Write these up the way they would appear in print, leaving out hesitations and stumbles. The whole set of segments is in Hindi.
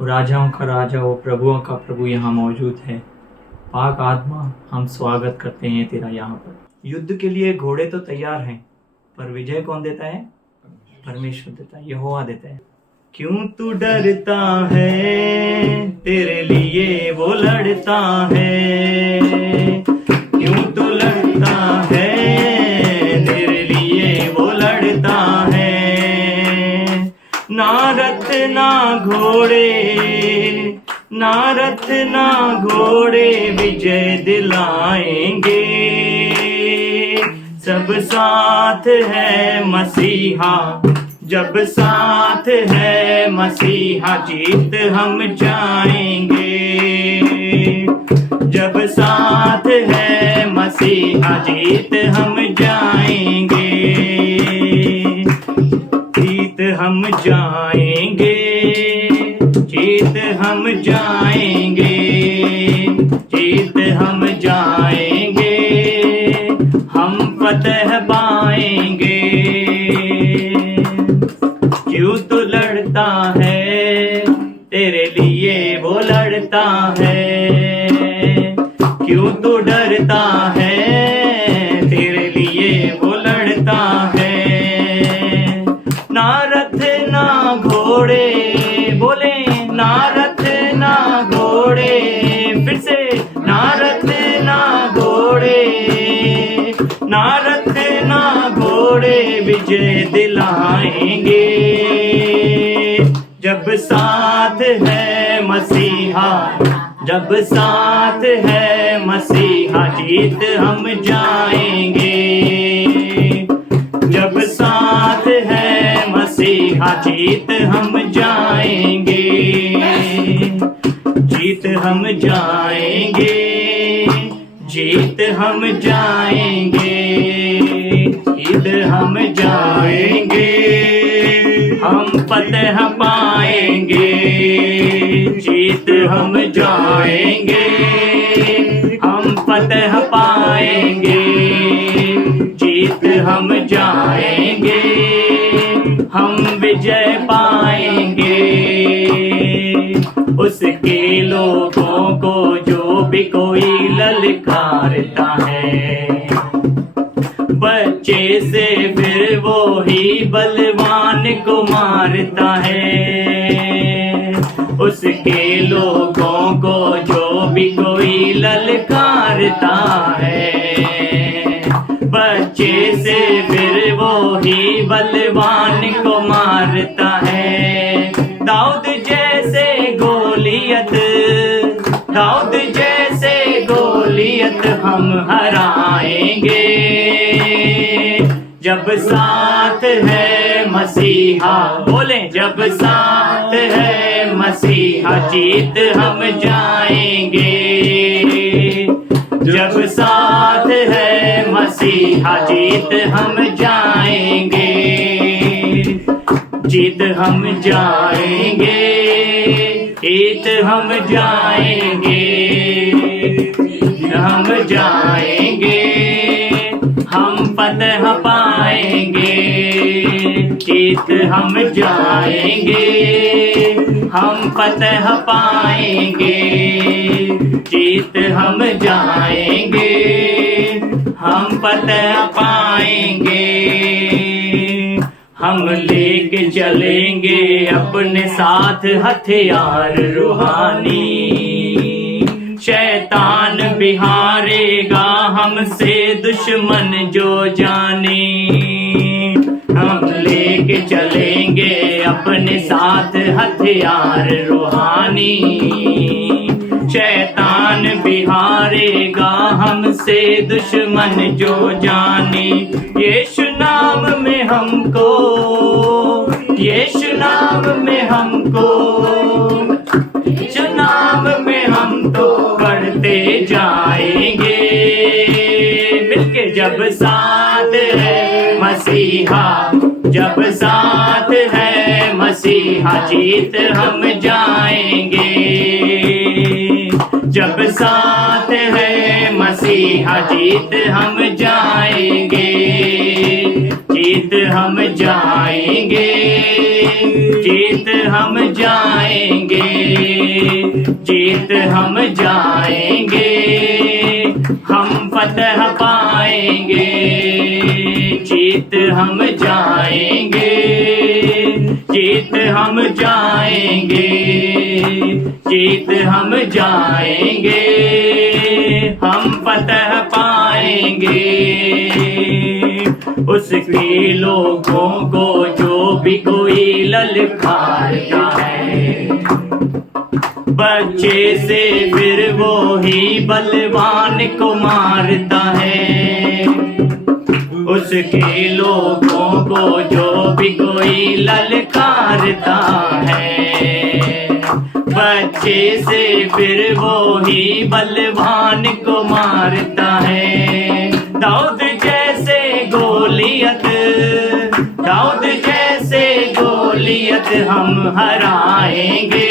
वो राजाओं का राजा, वो प्रभुओं का प्रभु यहाँ मौजूद है। पाक आत्मा, हम स्वागत करते हैं तेरा यहाँ पर। युद्ध के लिए घोड़े तो तैयार हैं, पर विजय कौन देता है? परमेश्वर देता है, यहोवा देता है। क्यों तू डरता है, तेरे लिए वो लड़ता है। क्यों तू लड़ता है, तेरे लिए वो लड़ता है। ना रथ ना घोड़े, ना रथ ना घोड़े विजय दिलाएंगे। सब साथ है मसीहा, जब साथ है मसीहा जीत हम जाएंगे। जब साथ है मसीहा जीत हम जाएंगे। जीत हम जाएंगे, जीत हम जाएंगे, जीत हम जाएंगे। हम फतह पाएंगे। क्यों तू लड़ता है, तेरे लिए वो लड़ता है। क्यों तू डरता है, तेरे लिए वो लड़ता है। ना रथ ना घोड़े, बोले ना रथ ना घोड़े, फिर से ना रथ ना घोड़े, ना रथ ना घोड़े विजय दिलाएंगे। जब साथ है मसीहा, जब साथ है मसीहा जीत हम जाएंगे। जब साथ है मसीहा जीत हम जाएंगे। जीत हम जाएंगे, जीत हम जाएंगे, जीत हम जाएंगे। हम फतह पाएंगे। जीत हम जाएंगे, हम फतह पाएंगे। जीत हम जाएंगे, हम विजय पाएंगे। उसके लोगों को जो भी कोई ललकारता है, बच्चे से फिर वो ही बलवान को मारता है। उसके लोगों को जो भी कोई ललकारता है, बच्चे से फिर वो ही बलवान को मारता है। दाऊद जैसे गोलियत, दाऊद जैसे गोलियत हम हराएंगे। जब साथ है मसीहा, बोले जब साथ है मसीहा जीत हम जाएंगे। जब साथ है मसीहा जीत हम जाएंगे। जीत हम जाएंगे, जीत हम जाएंगे, हम जाएंगे। हम फतह पाएंगे। जीत हम जाएंगे, हम फतह पाएंगे। जीत हम जाएंगे, हम फतह पाएंगे। हम लेके चलेंगे अपने साथ हथियार रूहानी। शैतान भी हारेगा हमसे दुश्मन जो जाने। हम लेके चलेंगे अपने साथ हथियार रूहानी। शैतान भी हारेगा हमसे दुश्मन जो जाने। यीशु नाम में हमको, यीशु नाम में हमको, यीशु नाम में हम तो बढ़ते जाएंगे। मिलके जब साथ है मसीहा, जब साथ है मसीहा जीत हम जाएंगे। जब साथ है मसीहा जीत हम जाएंगे। जीत हम जाएंगे, जीत हम जाएंगे, जीत हम जाएंगे, हम फतह पाएंगे, जीत हम जाएंगे, जीत हम जाएंगे, जीत हम जाएंगे, हम फतह पाएंगे। उसके लोगों को जो भी कोई ललकारता है, बच्चे से फिर वो ही बलवान को मारता है। उसके लोगों को जो भी कोई ललकारता है, बच्चे से फिर वो ही बलवान को मारता है। दाऊद जैसे गोलियत, दाऊद जैसे गोलियत हम हराएंगे,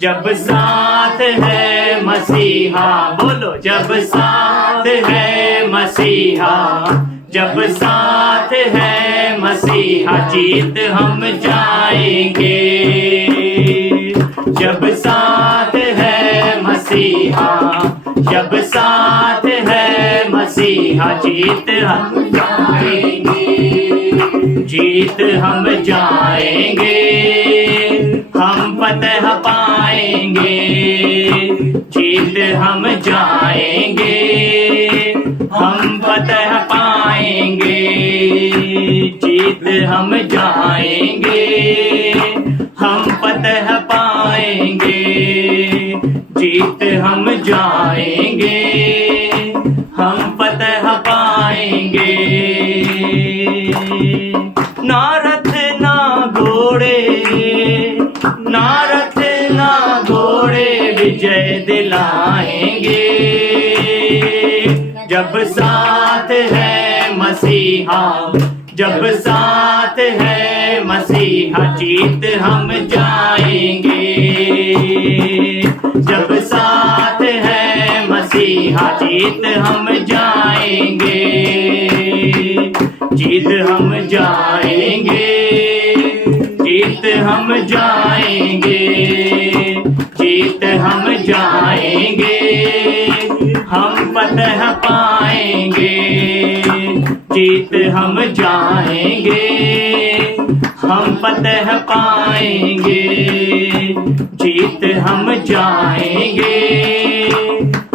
जब साथ है मसीहा। बोलो, जब साथ है मसीहा, जब साथ है मसीहा, जीत हम जाएंगे। जब साथ है मसीहा, जब साथ है मसीहा, जीत हम जाएंगे, जीत हम जाएंगे, हम फतह पाएंगे, जीत हम जाएंगे, हम फतह पाएंगे, जीत हम जाएंगे, हम फतह पाएंगे, जीत हम जाएंगे, हम फतह पाएंगे। ना रथ ना घोड़े, ना रथ ना घोड़े विजय दिलाएंगे, जब साथ है मसीहा, जब साथ है मसीहा, जीत हम जाएंगे। जब साथ है मसीहा, जीत हम जाएंगे, जीत हम जाएंगे, जीत हम जाएंगे, जीत हम जाएंगे, हम फतह पाएंगे, जीत हम जाएंगे, हम फतह पाएंगे, जीत हम जाएंगे,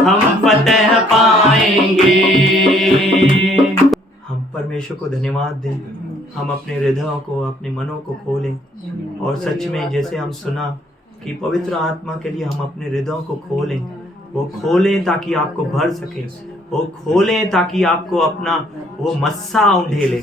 हम फतह पाएंगे। हम परमेश्वर को धन्यवाद दें, हम अपने हृदयों को, अपने मनों को खोलें और सच में जैसे हम सुना कि पवित्र आत्मा के लिए हम अपने हृदयों को खोलें, वो खोलें ताकि आपको भर सके, वो खोलें ताकि आपको अपना वो मस्सा उंडेले।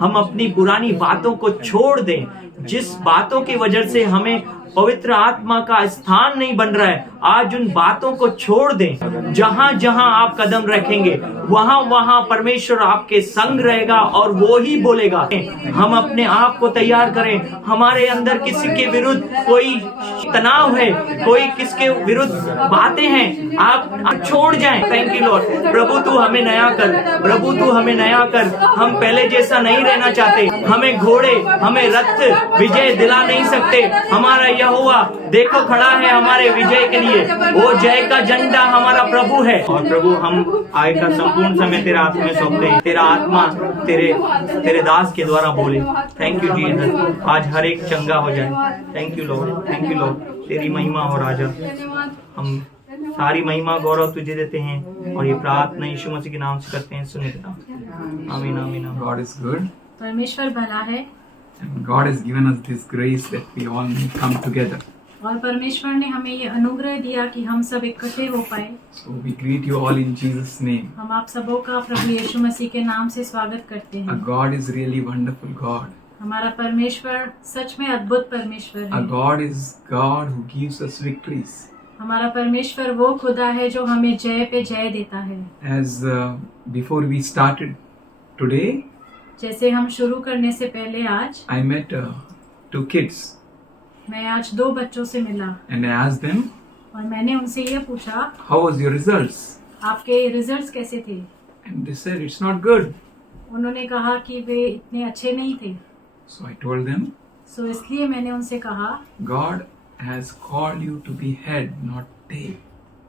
हम अपनी पुरानी बातों को छोड़ दें, जिस बातों की वजह से हमें पवित्र आत्मा का स्थान नहीं बन रहा है, आज उन बातों को छोड़ दें। जहां जहां आप कदम रखेंगे वहां वहां परमेश्वर आपके संग रहेगा और वो ही बोलेगा। हम अपने आप को तैयार करें। हमारे अंदर किसी के विरुद्ध कोई तनाव है, कोई किसके विरुद्ध बातें हैं, आप छोड़ जाएं। Thank you Lord. प्रभु तू हमें नया कर, प्रभु तू हमें नया कर। हम पहले जैसा नहीं रहना चाहते। हमें घोड़े, हमें रथ विजय दिला नहीं सकते। हमारा यहोवा देखो खड़ा है हमारे विजय के लिए, वो जय का झंडा हमारा प्रभु है। और प्रभु हम आगे का संपूर्ण समय तेरा हाथ में सौंपते हैं। तेरा आत्मा तेरे दास के द्वारा बोले। थैंक यू जीसस, आज हर एक चंगा हो जाए। Thank you Lord, thank you Lord. तेरी महिमा हो राजा, हम सारी महिमा गौरव तुझे देते हैं और ये प्रार्थना यीशु मसीह के नाम से करते हैं। सुने पिता, आमीन आमीन। God is good. परमेश्वर भला है And God has given us this grace that we all may come together. और परमेश्वर ने हमें ये अनुग्रह दिया कि हम सब इकट्ठे हो पाए। So we greet you all in Jesus' name. हम आप सबों का प्रभु यीशु मसीह के नाम से स्वागत करते Our हैं। God is really wonderful God. हमारा परमेश्वर सच में अद्भुत परमेश्वर Our है। God is God who gives us victories. हमारा परमेश्वर वो खुदा है जो हमें जय पे जय देता है। As before we started today, जैसे हम शुरू करने से पहले आज I met 2 kids मैं आज 2 बच्चों से मिला and I asked them, और मैंने उनसे ये पूछा how was your results? आपके रिजल्ट्स कैसे थे? And they said, it's not good. उन्होंने कहा कि वे इतने अच्छे नहीं थे। So I told them, सो इसलिए मैंने उनसे कहा, God has called you to be head, not tail.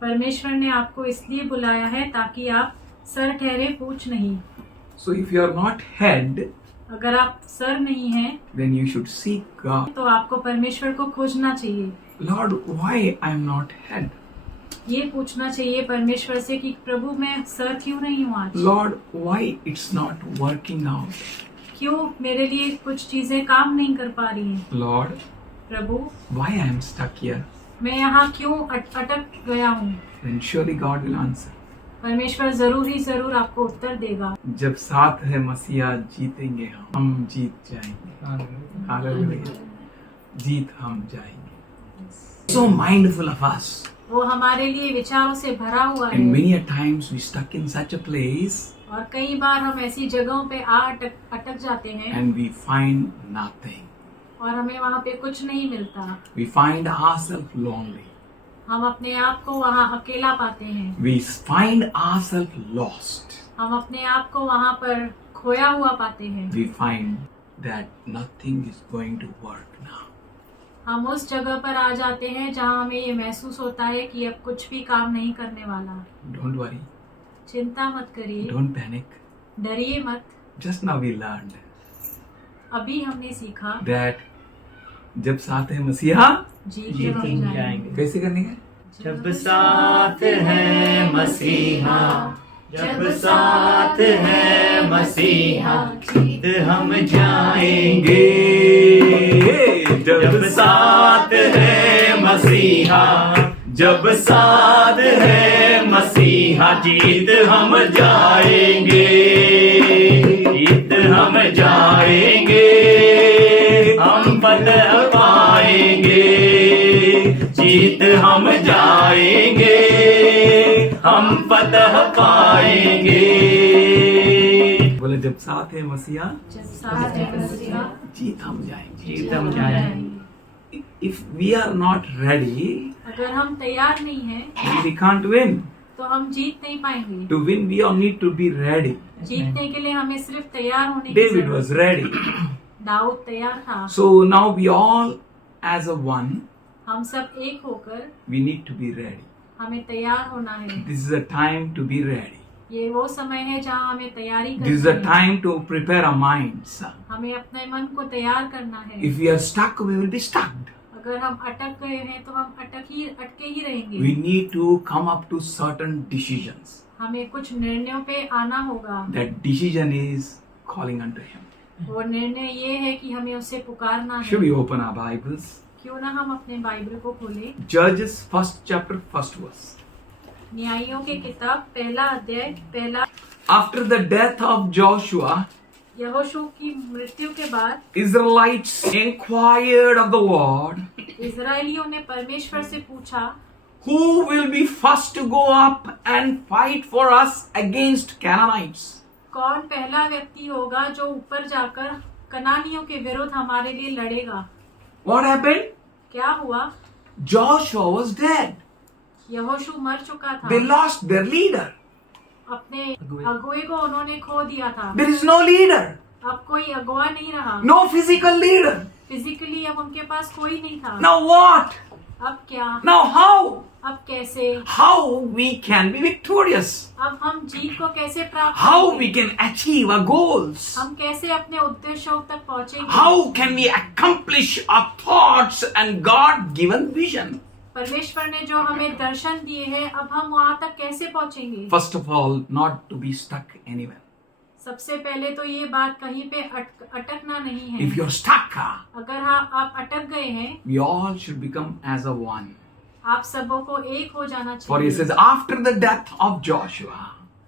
परमेश्वर ने आपको इसलिए बुलाया है ताकि आप सर ठहरे, पूछ नहीं। So if you are not head, अगर आप सर नहीं हैं then you should seek God. तो आपको परमेश्वर को खोजना चाहिए। Lord, why I am not head? ये पूछना चाहिए परमेश्वर से कि प्रभु मैं सर क्यों नहीं हूँ आज, Lord, why it's not working out? क्यों मेरे लिए कुछ चीजें काम नहीं कर पा रही हैं। Lord, Prabhu why I am stuck here? मैं यहाँ क्यों अटक गया हूँ। Then surely God will answer. परमेश्वर जरूर ही जरूर आपको उत्तर देगा। जब साथ है मसीहा जीतेंगे हम जीत जाएंगे। हालेलुया। जीत हम जाएंगे। So mindful of us. वो हमारे लिए विचारों से भरा हुआ And है many a times we stuck in such a place और कई बार हम ऐसी जगहों पे अटक जाते हैं and we find nothing. और हमें वहाँ पे कुछ नहीं मिलता। We find ourselves lonely. हम अपने आप को वहाँ अकेला पाते हैं। We find ourselves lost. हम अपने आप को वहाँ पर खोया हुआ पाते हैं। We find that nothing is going to work now. हम उस जगह पर आ जाते हैं जहाँ हमें ये महसूस होता है कि अब कुछ भी काम नहीं करने वाला। Don't worry. चिंता मत करिए, Don't panic. डरिए मत। Just now we learned अभी हमने सीखा that जब साथ है मसीहा जीत जीत हम हम जाएंगे। जाएंगे। कैसे करनी है? जब साथ है मसीहा, जब साथ है मसीहा, जीत हम जाएंगे। जब साथ है मसीहा, जब साथ है मसीहा, जीत हम जाएंगे। जीत हम जाएंगे, हम फतह पाएंगे। जीत हम जाएंगे, हम फतह पाएंगे। बोले जब साथ है मसीहा जब साथ है मसीहा, जीत हम जाएंगे। जीत हम जाएंगे। If we are not ready, अगर हम तैयार नहीं हैं then we can't win. तो हम जीत नहीं पाएंगे। To win, we all need to be ready. जीतने के लिए हमें सिर्फ तैयार होने की David जरूरत was है। ready. दाऊद तैयार था। So now we all, as a one, हम सब एक होकर we need to be ready. हमें तैयार होना है। This is a time to be ready. ये वो समय है जहाँ हमें तैयारी This is a करनी है। time to prepare our minds. हमें अपने मन को तैयार करना है। If we are stuck, we will be stuck. अगर हम अटक गए हैं तो हम अटके ही रहेंगे। We need to come up to certain decisions. हमें कुछ निर्णयों पे आना होगा। That decision is calling unto Him. वो निर्णय ये है कि हमें उससे पुकारना Should we है। open our Bibles? क्यों ना हम अपने बाइबल को खोलें। Judges, 1st chapter, 1st verse. न्यायियों की किताब पहला अध्याय पहला। After the death of Joshua, यहोशू की मृत्यु के बाद Israelites inquired of the Lord, इजरायलियों ने परमेश्वर से पूछा, who will be first to go up and fight for us against Canaanites? कौन पहला व्यक्ति होगा जो ऊपर जाकर कनानियों के विरुद्ध हमारे लिए लड़ेगा। What happened? क्या हुआ? Joshua was dead. यहोशू मर चुका था। They lost their leader. अपने अगुए को उन्होंने खो दिया था। There is no leader, अब कोई अगुआ नहीं रहा। no physical leader. फिजिकली अब उनके पास कोई नहीं था। Now what? अब क्या? Now how? अब कैसे? How we can be victorious? अब हम जीत को कैसे प्राप्त How करेंगे? we can achieve our goals? हम कैसे अपने उद्देश्यों तक पहुँचेंगे? How can we accomplish our thoughts and God-given vision? परमेश्वर ने जो हमें दर्शन दिए हैं, अब हम वहाँ तक कैसे पहुँचेंगे? First of all, not to be stuck anywhere. सबसे पहले तो ये बात कहीं पे अटकना नहीं है। If you're stuck, अगर आप अटक गए हैं, we all should become as a one. आप सबों को एक हो जाना For he चाहिए। says, after the death of Joshua,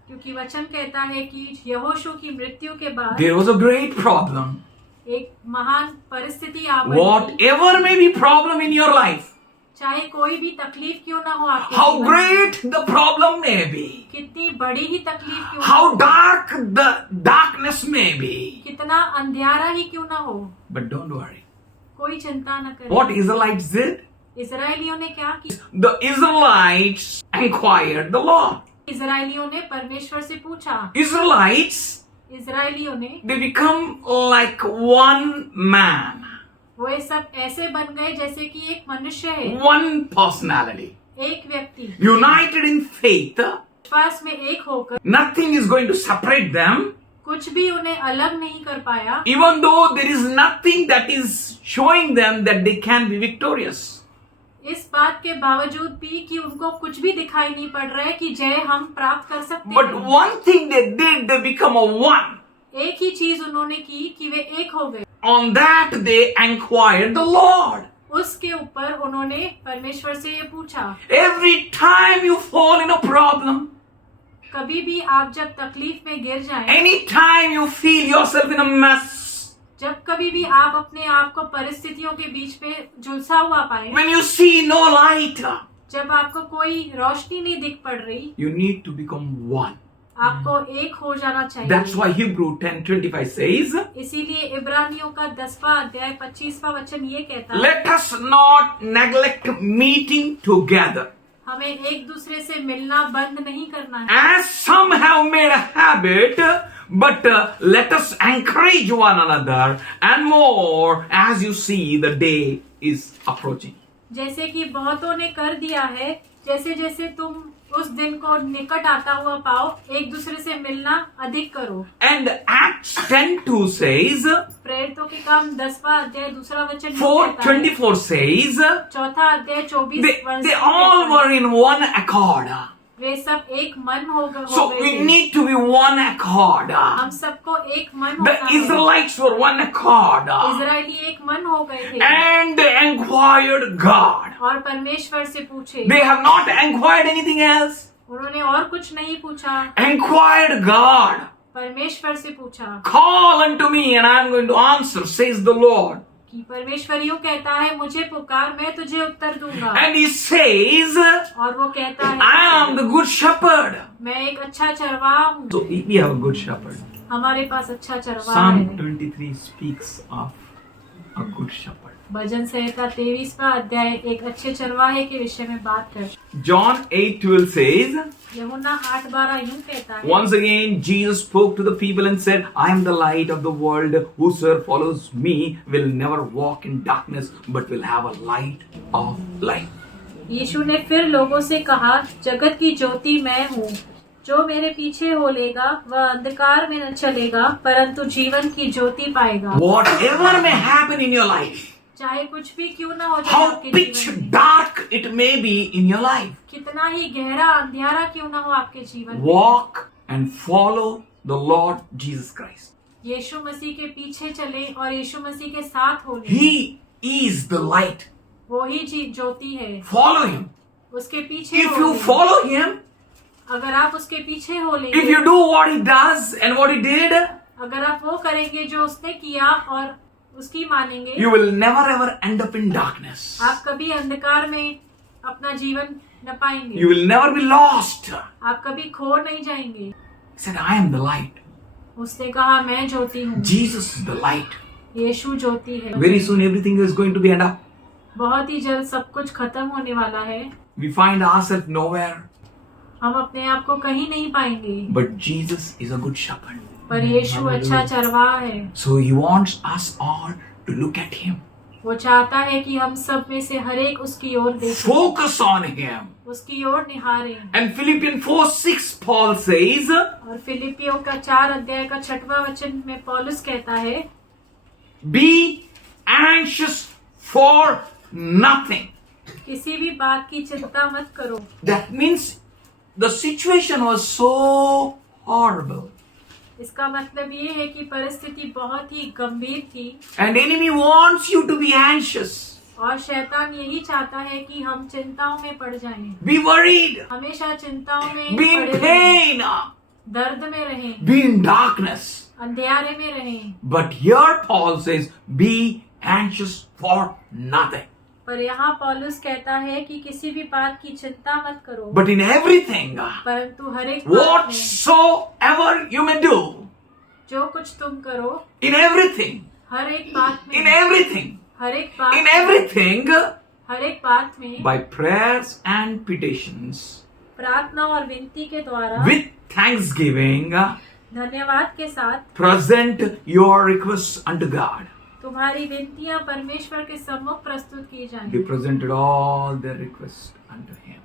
क्योंकि वचन कहता है कि यहोशू की मृत्यु के बाद there was a great problem. एक महान परिस्थिति आ गई। Whatever may be problem in your life, चाहे कोई भी तकलीफ क्यों ना हो आपके how जीवन में, great the problem may be, कितनी बड़ी ही तकलीफ क्यों ना how हो, dark the darkness may be, कितना अंधियारा ही क्यों ना हो, but don't worry. कोई चिंता न करे। What Israelites did? इजरायलियों ने क्या किया? The Israelites inquired the Lord. इजरायलियों ने परमेश्वर से पूछा। Israelites इजरायलियों ने they become like one man, वो सब ऐसे बन गए जैसे कि एक मनुष्य है, one personality, एक व्यक्ति, united in faith. विश्वास में एक होकर Nothing is going to separate them, कुछ भी उन्हें अलग नहीं कर पाया, even though there is nothing that is showing them that they can be victorious. इस बात के बावजूद भी कि उनको कुछ भी दिखाई नहीं पड़ रहा है कि जय हम प्राप्त कर सकते But हैं। one thing they did, they become a one. एक ही चीज उन्होंने की कि वे एक हो गए। On that they inquired the Lord. उसके ऊपर उन्होंने परमेश्वर से ये पूछा। Every time you fall in a problem, कभी भी आप जब तकलीफ में गिर जाएं, any time you feel yourself in a mess, जब कभी भी आप अपने आप को परिस्थितियों के बीच में झुलसा हुआ पाए, when you see no light, जब आपको कोई रोशनी नहीं दिख पड़ रही, you need to become one. आपको एक हो जाना चाहिए। That's why Hebrew 10:25 says, इसीलिए इब्रानियों का 10वां अध्याय 25वां वचन ये कहता है, let us not neglect meeting together, हमें एक दूसरे से मिलना बंद नहीं करना है, as some have made a habit, but let us encourage one another, and more as you see the day is approaching. जैसे कि बहुतों ने कर दिया है, जैसे जैसे तुम उस दिन को निकट आता हुआ पाओ, एक दूसरे से मिलना अधिक करो। And Acts 10:2 says, प्रेरितों के काम 10वां अध्याय 2रा वचन ये कहता है, 4:24 says, चौथा अध्याय 24 they all were in one accord. वे सब एक मन हो गए So we थे। need to be one accord. हम सबको एक मन The होना है। Israelites were one accord. Israeli एक मन हो गए थे And they inquired God. और परमेश्वर से पूछे। They have not inquired anything else. उन्होंने और कुछ नहीं पूछा, Inquired God. परमेश्वर से पूछा Call unto me and I am going to answer, says the Lord. कि परमेश्वर यूं कहता है, मुझे पुकार, मैं तुझे उत्तर दूंगा। And he says, और वो कहता है, I am the good shepherd. मैं एक अच्छा चरवाहा हूँ। So we have a good shepherd. हमारे पास अच्छा चरवाहा Psalm है। 23 speaks of a good shepherd. भजन संहिता 23वां अध्याय एक अच्छे चरवाहे के विषय में बात कर। John 8:12 says, यूहन्ना 8:12 यूं कहता है, once again Jesus spoke to the people and said, I am the light of the world. Whosoever follows me will never walk in darkness, but will have a light of life. यीशु ने फिर लोगों से कहा, जगत की ज्योति मैं हूँ, जो मेरे पीछे हो लेगा वह अंधकार में न चलेगा, परंतु जीवन की ज्योति पाएगा। Whatever may happen in your life, चाहे कुछ भी क्यों ना हो जाए how आपके pitch जीवन में, dark it may be in your life, कितना ही गहरा अंधेरा क्यों ना हो आपके जीवन में, walk and follow the Lord Jesus Christ. यीशु मसीह के पीछे चले और यीशु मसीह के साथ हो ले। He is the light. वो ही ज्योति है, Follow him. उसके पीछे If हो you ले। follow him, अगर आप उसके पीछे हो if लेंगे, you do what he does and what he did, अगर आप वो करेंगे जो उसने किया और उसकी मानेंगे, you will never ever end up in darkness. आप कभी अंधकार में अपना जीवन न पाएंगे, You will never be lost. आप कभी खो नहीं जाएंगे। He said, I am the light. उसने कहा, मैं ज्योति हूँ। Jesus is the light. यीशु ज्योति है। Very soon everything is going to be end up. बहुत ही जल्द सब कुछ खत्म होने वाला है। We find ourselves nowhere. हम अपने आप को कहीं नहीं पाएंगे, But Jesus is a good shepherd. पर यीशु अच्छा चरवाहा है। So he wants us all to look at him. वो चाहता है कि हम सब में से हर एक उसकी ओर देखें, Focus on him. उसकी ओर निहारें। And Philippians 4:6 Paul says, और फिलिपियों का 4 अध्याय का 6वां वचन में पौलुस कहता है, be anxious for nothing. किसी भी बात की चिंता मत करो। That means the situation was so horrible. इसका मतलब ये है कि परिस्थिति बहुत ही गंभीर थी And enemy wants you to be anxious. और शैतान यही चाहता है कि हम चिंताओं में पड़ जाएं, Be worried. हमेशा चिंताओं में Be in पड़े रहें, pain. दर्द में रहें, Be in darkness. अंधेरे में रहें। But here Paul says, be anxious for nothing. पर यहाँ पौलुस कहता है कि किसी भी बात की चिंता मत करो, But in everything, परंतु हर एक बात में, whatsoever you may do, जो कुछ तुम करो, in everything, हर एक बात in में, everything, हर एक बात in में, everything, हर एक बात में by prayers and petitions, प्रार्थना और विनती के द्वारा with thanksgiving, धन्यवाद के साथ present your requests unto God. तुम्हारी विनतियां परमेश्वर के सम्मुख प्रस्तुत की They जाएं। presented all their requests unto Him.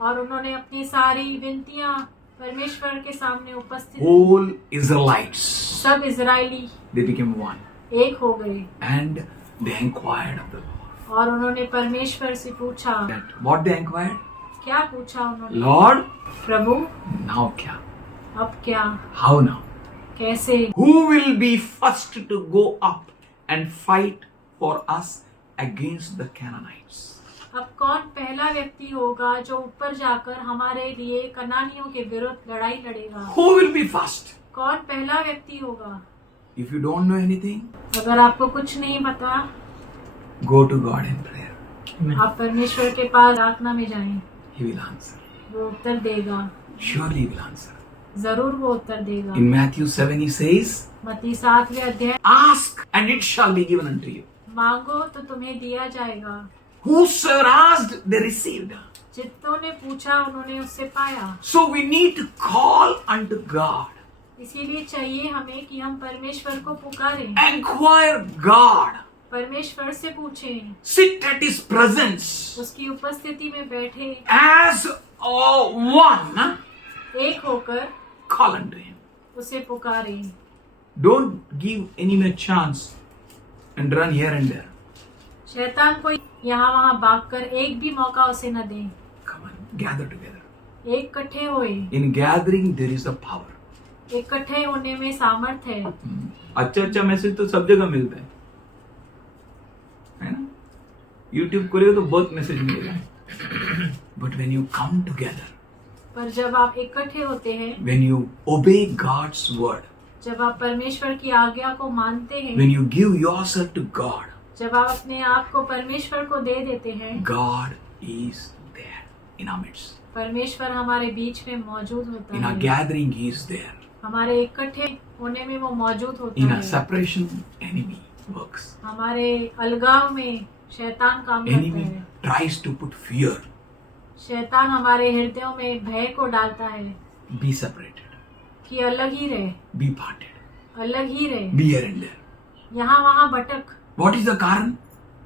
और उन्होंने अपनी सारी विनतियां परमेश्वर के सामने उपस्थित Whole Israelites, सब इजरायली they became one. एक हो गए And they inquired of the Lord. और उन्होंने परमेश्वर से पूछा। That what they inquired? क्या पूछा उन्होंने? Lord, प्रभु now kya? अब क्या, How now? कैसे? Who will be first to go up and fight for us against the Canaanites? अब कौन पहला व्यक्ति होगा जो ऊपर जाकर हमारे लिए कनानियों के विरुद्ध लड़ाई लड़ेगा? Who will be first? कौन पहला व्यक्ति होगा? If you don't know anything, अगर आपको कुछ नहीं पता, go to God in prayer. आप परमेश्वर के पास प्रार्थना में जाएं, He will answer. वो उत्तर देगा, Surely He will answer. जरूर वो उत्तर देगा। In Matthew 7 He says, मत्ती 7वें अध्याय, ask and it shall be given unto you. मांगो तो तुम्हें दिया जाएगा। Whosoever asked, they received. जितनों ने पूछा उन्होंने उससे पाया। So we need to call unto God. इसीलिए चाहिए हमें कि हम परमेश्वर को पुकारें, Inquire God. परमेश्वर से पूछें, Sit at His presence उसकी उपस्थिति में बैठे as one. एक होकर Call unto Him. उसे पुकारें। Don't give enemy a chance and run here and there. शैतान को यहाँ वहाँ भागकर एक भी मौका उसे न दें। Come on, gather together. इकट्ठे होए, In gathering, there is a power. इकट्ठे होने में सामर्थ्य है। अच्छा मैसेज तो सब जगह मिलता है ना? YouTube करेगा तो बहुत मैसेज मिलेगा। But when you come together, पर जब आप इकट्ठे होते हैं, when you obey God's word, जब आप परमेश्वर की आज्ञा को मानते हैं, when you give yourself to God, जब आप अपने आप को परमेश्वर को दे देते हैं, God is there in our midst. परमेश्वर हमारे बीच में मौजूद होता In our है। gathering, He is there. हमारे इकट्ठे होने में वो मौजूद होता In our है। separation, enemy works. हमारे अलगाव में शैतान काम करता Enemy है। tries to put fear. शैतान हमारे हृदयों में भय को डालता है Be separated. कि अलग ही रहे, Be parted. अलग ही रहे, Be here and there. यहाँ वहाँ भटक। What is the karan?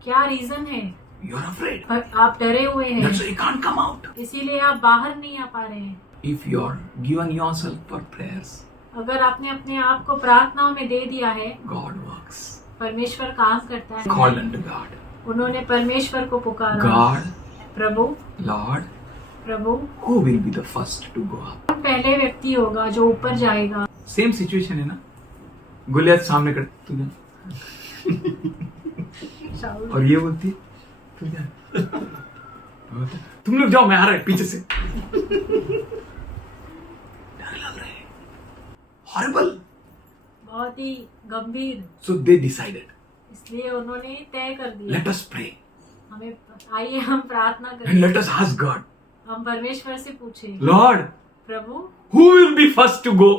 क्या रीजन है? You are afraid. पर आप डरे हुए हैं, That's why you can't come out. इसीलिए आप बाहर नहीं आ पा रहे हैं। If you are given yourself for prayers, अगर आपने अपने आप को प्रार्थनाओं में दे दिया है, God works. परमेश्वर काम करता है। Call unto God. उन्होंने परमेश्वर को पुकारा। God, Prabhu, Lord, Prabhu, who will be the first to go up? कौन पहले व्यक्ति होगा जो ऊपर जाएगा? सेम सिचुएशन है ना? गुलिया सामने कर तू जा शाऊल। और ये बोलती है तू जा। तुम लोग जाओ, मैं आ रहा है पीछे से। डर लग रहा है। Horrible. बहुत ही गंभीर। So they decided. इसलिए उन्होंने तय कर दिया। Let us pray हमें आइए हम प्रार्थना and करें। let us ask God. हम परमेश्वर से पूछें, Lord, Prabhu, who will be first to go?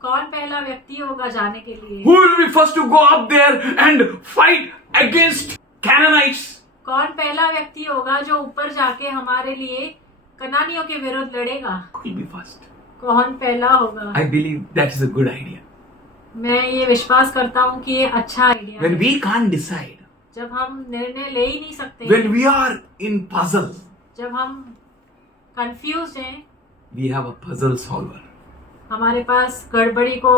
कौन पहला व्यक्ति होगा जाने के लिए? Who will be first to go up there and fight against Canaanites? कौन पहला व्यक्ति होगा जो ऊपर जाके हमारे लिए कनानियों के विरुद्ध लड़ेगा? Who will be first? कौन पहला होगा? I believe that is a good idea. मैं ये विश्वास करता हूँ कि ये अच्छा आइडिया When है। we can't decide, जब हम निर्णय ले ही नहीं सकते, when we are in puzzle, जब हम कंफ्यूज हैं, we have a puzzle solver. हमारे पास गड़बड़ी को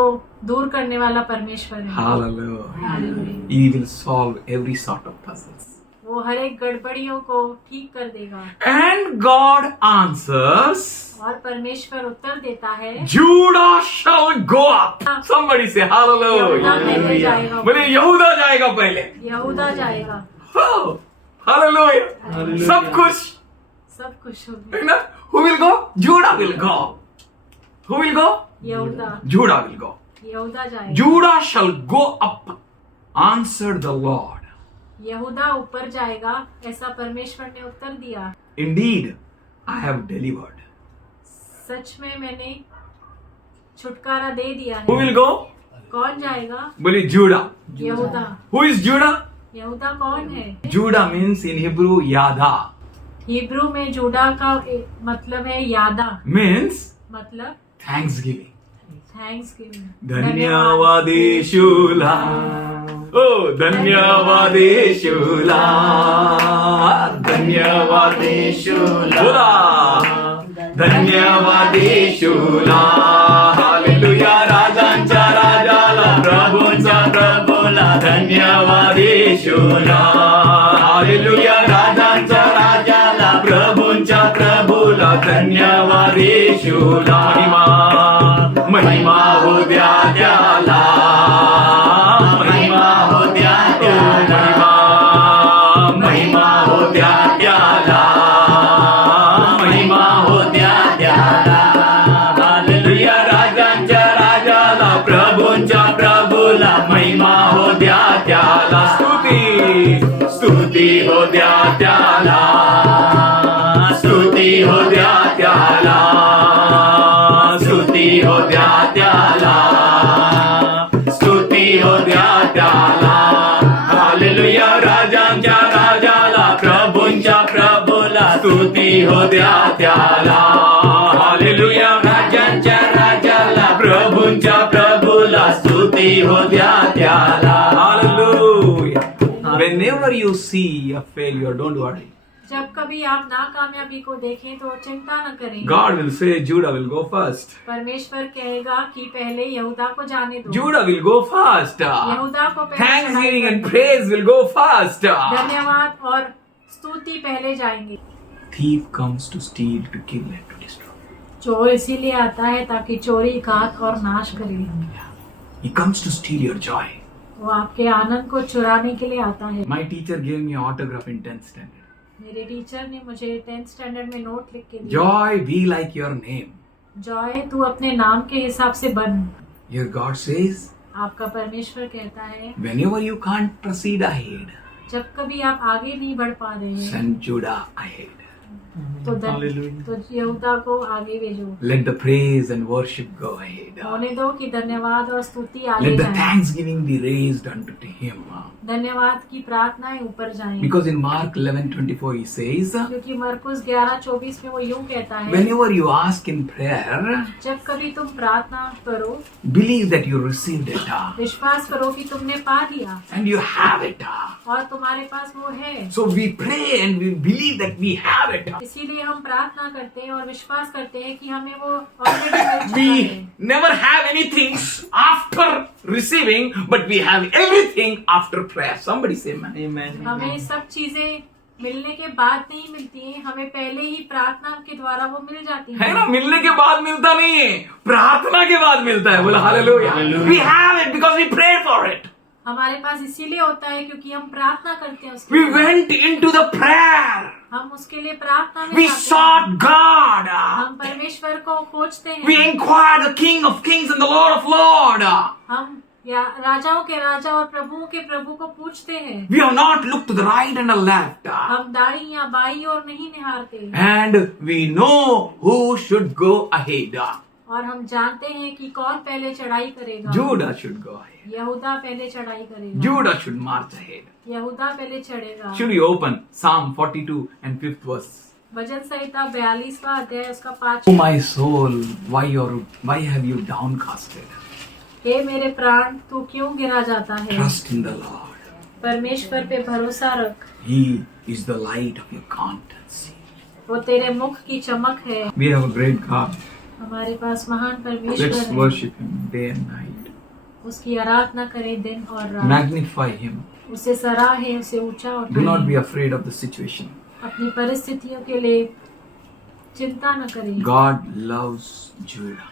दूर करने वाला परमेश्वर है। Hallelujah. Hallelujah। He will solve every sort of puzzles. वो हर एक गड़बड़ियों को ठीक कर देगा। And God answers, और परमेश्वर उत्तर देता है, Judah shall go up. Somebody say यहूदा पहले hallelujah. जाएगा। बोले यहूदा जाएगा पहले. यहूदा जाएगा। Oh, hallelujah. Hallelujah. सब कुछ सब खुश हो है ना? Who will go? Judah will go. Who will go? यहूदा Judah will go. यहूदा जाएगा। Judah shall go up. Answered the Lord. यहूदा ऊपर जाएगा, ऐसा परमेश्वर ने उत्तर दिया। Indeed, I have delivered. सच में मैंने छुटकारा दे दिया Who है। will go? कौन जाएगा? बोले Judah. यहूदा। Who is Judah? यहूदा कौन है? Judah means in Hebrew Yada. Hebrew में जूडा का मतलब है यादा, Means मतलब thanksgiving. Thanks giving. धन्यवाद यीशुला, ओ धन्यवाद यीशुला, धन्यवाद यीशुला, बोला धन्यवाद यीशुला। हालेलुया, राजांच्या राजाला, प्रभूंच्या प्रभूला धन्यवाद यीशुला। हालेलुया, राजांच्या राजाला, प्रभूंच्या प्रभूला धन्यवाद यीशुला। महिमा हो द्या त्याला, महिमा हो द्या त्याला, महिमा हो द्या त्याला, महिमा हो द्या त्याला। हालेलुया, राजांच्या राजाला, प्रभूंच्या प्रभूला महिमा हो द्या त्याला। स्तुती स्तुती हो द्या त्याला, स्तुती हो द्या त्याला, स्तुती हो द्या त्याला, स्तुती हो द्या त्याला। हालेलुया, राजांच्या राजाला, प्रभूंच्या प्रभूला स्तुती हो द्या त्याला। हालेलुया, राजांच्या राजाला, प्रभूंच्या प्रभूला स्तुती हो द्या त्याला। Hallelujah. Whenever you see a failure, don't worry. जब कभी आप नाकामयाबी को देखें तो चिंता न करें। God will say, Judah will go first. परमेश्वर कहेगा कि पहले यहूदा को जाने दो। Judah will go first. यहूदा को पहले Thanksgiving चढ़ाई and करनी। praise will go first. धन्यवाद और स्तुति पहले जाएंगे। Thief comes to steal, to kill and to destroy. चोर इसीलिए आता है ताकि चोरी, घात और नाश करे। He comes to steal your joy. वो आपके आनंद को चुराने के लिए आता है। My teacher gave me an autograph in 10th standard. मेरे टीचर ने मुझे 10th स्टैंडर्ड में नोट लिख के दिया। Joy, be like your name. Joy, तू अपने नाम के हिसाब से बन। Here God says, आपका परमेश्वर कहता है whenever you can't proceed ahead, जब कभी आप आगे नहीं बढ़ पा रहे हैं send Judah ahead. तो Hallelujah. तो यहूदा को आगे भेजो। Let the praise and worship go ahead. होने दो कि धन्यवाद और स्तुति आगे Let the जाए। thanksgiving be raised unto Him. धन्यवाद की प्रार्थनाएं ऊपर जाएं। Because in Mark 11:24 He says, क्योंकि मरकुस 11:24 में वो यूं कहता है, whenever you ask in prayer, जब कभी तुम प्रार्थना करो believe that you received it विश्वास करो कि तुमने पा लिया and you have it. और तुम्हारे पास वो है। So we pray and we believe that we have it. इसीलिए हम प्रार्थना करते हैं और विश्वास करते हैं कि हमें वो ऑलरेडी मिल चुका है। We never have anything after receiving, but we have everything after prayer. Somebody say amen. Amen. हमें सब चीजें मिलने के बाद नहीं मिलती हैं, हमें पहले ही प्रार्थना के द्वारा वो मिल जाती है ना, हैं। मिलने के बाद मिलता नहीं है, प्रार्थना के बाद मिलता है। बोला hallelujah. We have it because we prayed for it. हमारे पास इसीलिए होता है क्योंकि हम प्रार्थना करते हैं उसके We लिए। went into the prayer. हम उसके लिए प्रार्थना में We जाते हैं। sought God. हम परमेश्वर को खोजते We हैं। inquired the King of Kings and the Lord of Lords. हम राजाओं के राजा और प्रभुओं के प्रभु को पूछते हैं। We have not looked to the right and the left. हम दाई या बाई और नहीं निहारते And we know who should go ahead. और हम जानते हैं कि कौन पहले चढ़ाई करेगा। Judah should go ahead. यहूदा पहले चढ़ाई करेगा। Judah should march ahead. यहूदा पहले चढ़ेगा। Should we open Psalm 42 and 5th verse? भजन संहिता 42वां अध्याय उसका 5। Oh my soul, why have you downcasted? हे मेरे प्राण, तू क्यों गिरा जाता है? Trust in the Lord. परमेश्वर पे भरोसा रख, He is the light of your countenance. वो तेरे मुख की चमक है। We have a great God. हमारे पास महान परमेश्वर Let's है। worship Him day and night. उसकी आराधना करें दिन और रात। Magnify Him. उसे सराहें, उसे ऊंचा Do not be उठाएं। afraid of the situation. अपनी परिस्थितियों के लिए चिंता न करें। God loves Judah.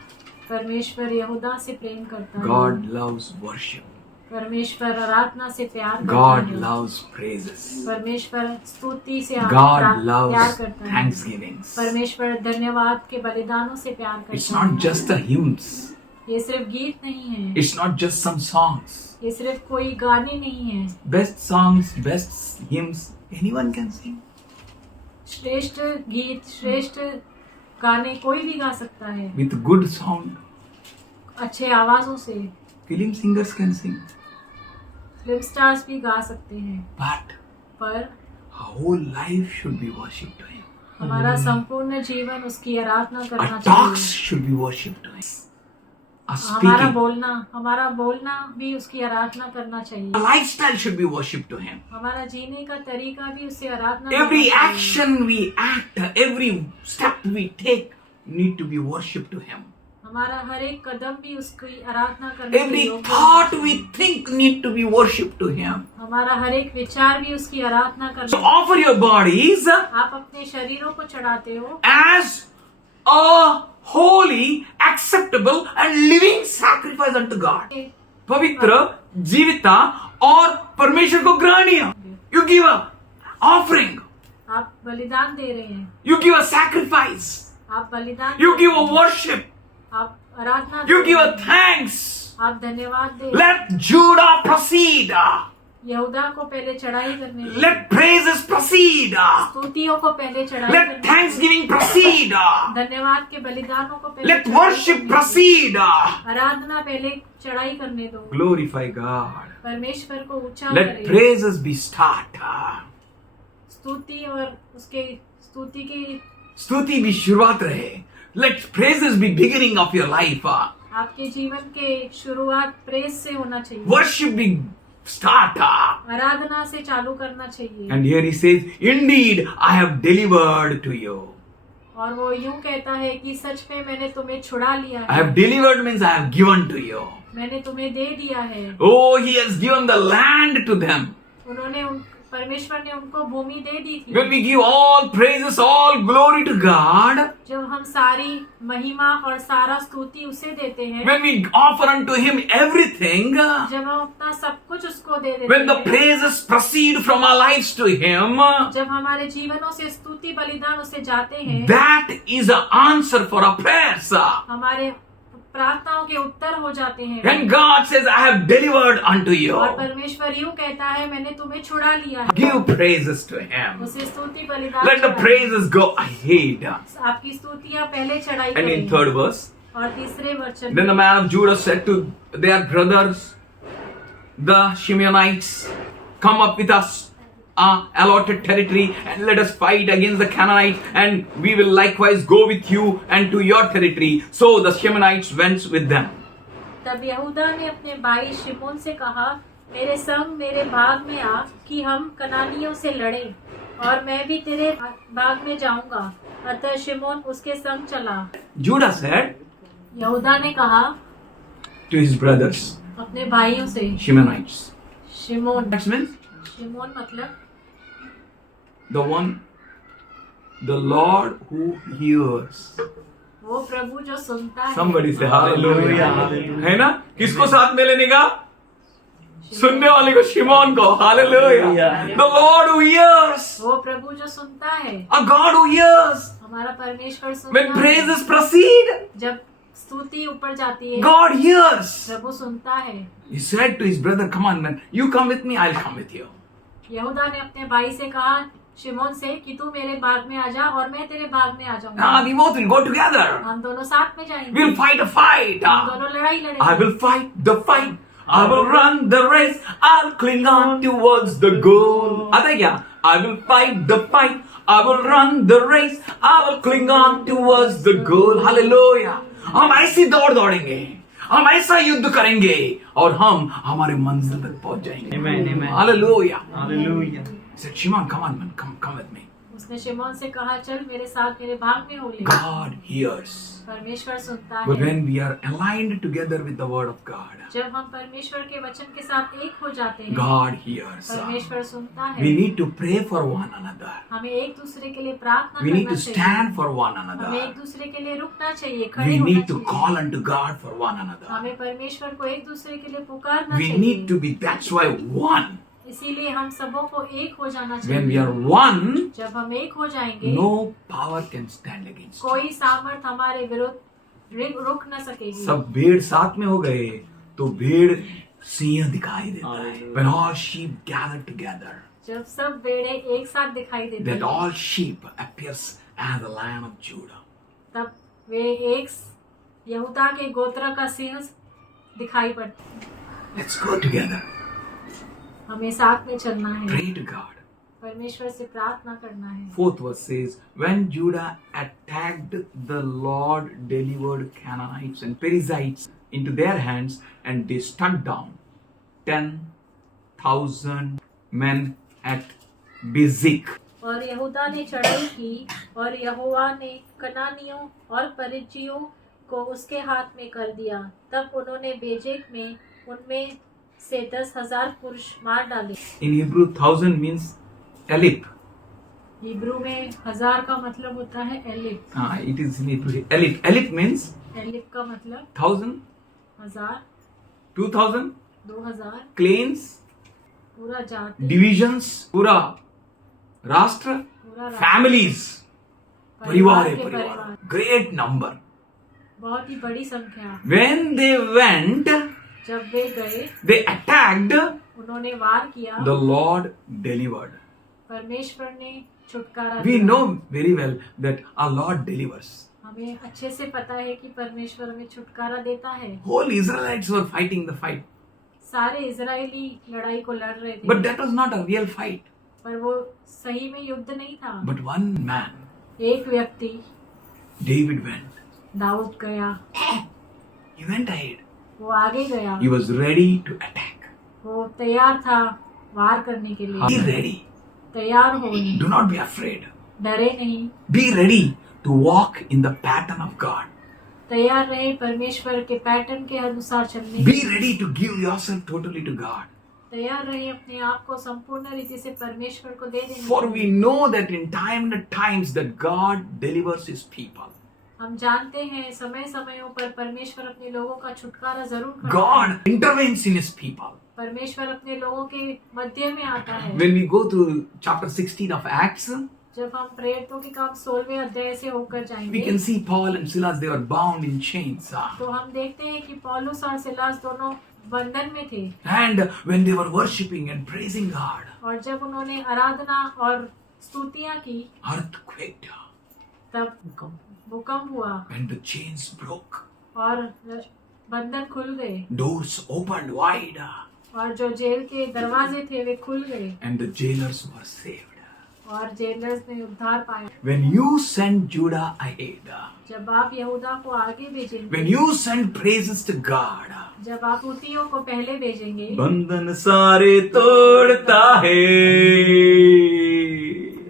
परमेश्वर यहूदा से प्रेम करता है। God loves worship. परमेश्वर आराधना से प्यार करता God है। loves praises. परमेश्वर स्तुति से God प्यार loves करता है। thanksgivings. परमेश्वर धन्यवाद के बलिदानों से प्यार It's करता है। not just the hymns. ये सिर्फ गीत नहीं है, It's not just some songs. ये सिर्फ कोई गाने नहीं है। Best songs, best hymns, anyone can sing. श्रेष्ठ गीत, श्रेष्ठ गाने कोई भी गा सकता है With good sound, अच्छे आवाजों से। film singers can sing. Film stars भी गा सकते हैं, But पर our whole life should be worship to Him. हमारा संपूर्ण जीवन उसकी आराधना करना Our talks चाहिए। should be worship to Him. our हमारा speaking, बोलना भी उसकी आराधना करना चाहिए। our lifestyle should be worship to Him. हमारा जीने का तरीका भी उससे आराधना Every करना चाहिए। action we act, every step we take need to be worship to Him. हमारा हर एक कदम भी उसकी आराधना करने Every के योग्य thought होना we चाहिए। think need to be worship to Him. हमारा हर एक विचार भी उसकी आराधना So करना। offer your bodies आप अपने शरीरों को चढ़ाते हो as a holy, acceptable and living sacrifice unto God. पवित्र, जीविता और परमेश्वर को ग्रहणीय. You give a offering. आप बलिदान दे रहे हैं, You give a sacrifice. आप बलिदान You दे give रहे a हैं, worship. आप आराधना You दे give रहे a हैं, thanks. आप धन्यवाद दे। Let Judah proceed. यहूदा को पहले चढ़ाई करने दो। Let praises proceed. स्तुतियों को पहले चढ़ाई Let करने दो। thanksgiving proceed. धन्यवाद के बलिदानों को पहले Let चढ़ाई worship करने दो। proceed. आराधना पहले चढ़ाई करने दो। Glorify God. परमेश्वर को ऊंचा Let करें। praises be start. स्तुति और उसके स्तुति की स्तुति भी शुरुआत रहे. Let praises be beginning of your life. आपके जीवन के शुरुआत प्रेस से होना चाहिए। Worship be start. आराधना से चालू करना चाहिए। And here he says, indeed, I have delivered to you. और वो यूं कहता है कि सच में मैंने तुम्हें छुड़ा लिया I है, have delivered means I have given to you. मैंने तुम्हें दे दिया है। Oh, he has given the land to them. परमेश्वर ने उनको भूमि दे दी थी। When we give all praises, all glory to God, जब हम सारी महिमा और सारा स्तुति उसे देते हैं, when we offer unto Him everything, जब हम अपना सब कुछ उसको दे देते when the हैं, praises proceed from our lives to Him, जब हमारे जीवनों से स्तुति बलिदान उसे जाते हैं, that is an answer for our prayers. हमारे प्रार्थनाओं के उत्तर हो जाते हैं। When God says, I have delivered unto you, और परमेश्वर यूं कहता है मैंने तुम्हें छुड़ा लिया है, give praises to Him. उसे स्तुति बलिदान Let the चढ़ाएं। praises go ahead. आपकी स्तुतियां पहले चढ़ाई And in करें। third verse, और तीसरे वचन then the man of Judah said to their brothers, the Shimeonites, come up with us allotted territory and let us fight against the Canaanites, and we will likewise go with you and to your territory. So the Shemonites went with them. तब यहूदा ने अपने भाई शिमोन से कहा, मेरे संग मेरे भाग में आ कि हम कनानियों से लड़े, और मैं भी तेरे भाग में जाऊंगा। अतः शिमोन उसके संग चला। Judah said यहूदा ने कहा to his brothers, अपने भाइयों से, Shemonites. शिमोन That means शिमोन मतलब the Lord who hears. वो प्रभु जो सुनता है। Somebody say hallelujah. है ना? किसको साथ में लेने का? सुनने वाले को, शिमोन को. Hallelujah. The Lord who hears. वो प्रभु जो सुनता है, A God who hears. हमारा परमेश्वर सुनता When है। praises proceed, जब स्तुति ऊपर जाती है, God hears. प्रभु सुनता है। He said to his brother, come on man, you come with me, I'll come with you. यहूदा ने अपने भाई से कहा शिमोन से कि तू मेरे भाग में आ जा और मैं तेरे भाग में आ जाऊंगा। Now we both will go together. हम दोनों साथ में जाएंगे। We'll fight a fight. हम दोनों लड़ाई लड़ेंगे। I will fight the fight. I will run the race. I'll cling on towards the goal. आता है क्या? I will fight the fight. I will run the race. I will cling on towards the goal. Hallelujah. हम ऐसी दौड़ दौड़ेंगे, हम ऐसा युद्ध करेंगे और हम हमारे मंजिल तक पहुंच जाएंगे। Amen, amen. Hallelujah. Hallelujah. He said, Shimon, come on man, come with me. उसने शिमोन से कहा चल मेरे साथ मेरे भाग में हो ले। God hears. परमेश्वर सुनता But है। when we are aligned together with the word of God, जब हम परमेश्वर के वचन के साथ एक हो जाते हैं, God hears. परमेश्वर सुनता है। We need to pray for one another. हमें एक दूसरे के लिए प्रार्थना We need करना to चाहिए। stand for one हमें another. एक दूसरे के लिए रुकना चाहिए, खड़े We होना need to चाहिए। call unto God for one another. हमें परमेश्वर को एक दूसरे के लिए पुकारना We चाहिए। need to be, that's why one. इसीलिए हम सबों को एक हो जाना When we चाहिए। are one, जब हम एक हो जाएंगे, no power can stand against. कोई सामर्थ हमारे विरुद्ध रुक न सकेगी। सब भेड़ साथ में हो गए तो भेड़ सिंह दिखाई देता है. When all sheep gather together, जब सब भेड़े एक साथ दिखाई देती that हैं, all sheep appears as the Lion of Judah. तब वे एक यहूदा के गोत्र का सिंह दिखाई पड़ते हैं। Let's go together. हमें साथ में चलना है। Pray to God. परमेश्वर से प्रार्थना करना है। Fourth verse says, when Judah attacked, the Lord delivered Canaanites and Perizzites into their hands, and they struck down 10,000 men at Bezek. और यहूदा ने चढ़ाई की और यहोवा ने कनानियों और परिज्जियों को उसके हाथ में कर दिया। तब उन्होंने बेजेक में उनमें से 10,000 पुरुष मार डाले। In Hebrew, 1,000 means elip. Hebrew में 1000 का मतलब होता है elif. It is in Hebrew. Elip. Elip means elif का मतलब 1,000, 1000, 2,000, 2000, clans, पूरा जाति, divisions, पूरा राष्ट्र, पूरा राज्य, families. परिवार है के परिवार. Great number. बहुत ही बड़ी संख्या। When they went, जब वे गए, they attacked, उन्होंने वार किया, the Lord delivered. परमेश्वर ने छुटकारा We दिया। know very well that our Lord delivers. हमें अच्छे से पता है कि परमेश्वर हमें छुटकारा देता है। Whole Israelites were fighting the fight. सारे इजरायली लड़ाई को लड़ रहे थे, But that was not a real fight. पर वो सही में युद्ध नहीं था। But one man, एक व्यक्ति David went. दाऊद गया, He went ahead. वो आगे गया, He was ready to attack. वो तैयार था वार करने के Be लिए। ready. तैयार हो, Do not be afraid. डरे नहीं, Be ready to walk in the pattern of God. तैयार रहे परमेश्वर के पैटर्न के अनुसार चलने Be के लिए। ready to give yourself totally to God. तैयार रहे अपने आप को संपूर्ण रीति से परमेश्वर को दे देने For के we लिए। know that in times that God delivers His people. हम जानते हैं समय समयों पर परमेश्वर अपने लोगों का छुटकारा जरूर करता है। God intervenes in His people. परमेश्वर अपने लोगों के मध्य में आता है। When we go through chapter 16 of Acts, जब हम प्रेरितों के काम 16वें अध्याय से होकर we जाएंगे, can see Paul and Silas, they were bound in chains. तो हम देखते हैं कि पौलुस और सिलास दोनों बंधन में थे। And when they were worshipping and praising God, और जब उन्होंने आराधना और स्तुतियां की, earth quaked तब भूकंप हुआ and the chains broke. और बंधन खुल गए, Doors opened wide और जो जेल के दरवाजे थे वे खुल गए, and the jailers were saved. और जेलर्स ने उद्धार पाया। When you send Judah ahead, जब आप यहूदा को आगे भेजेंगे, when you send praises to God, जब आप स्तुतियों को पहले भेजेंगे, बंधन सारे तोड़ता है,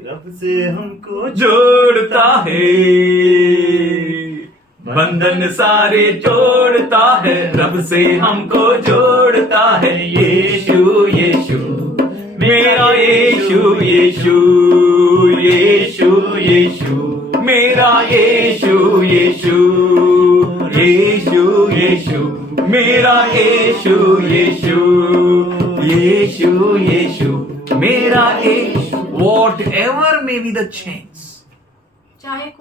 रब से हमको जोड़ता है, बंधन सारे जोड़ता है, रब से हमको जोड़ता है। यीशु यीशु मेरा यीशु यीशु यीशु यीशु मेरा यीशु यीशु यीशु यीशु मेरा यीशु यीशु यीशु यीशु मेरा यीशु। Whatever may be the chains, चाहे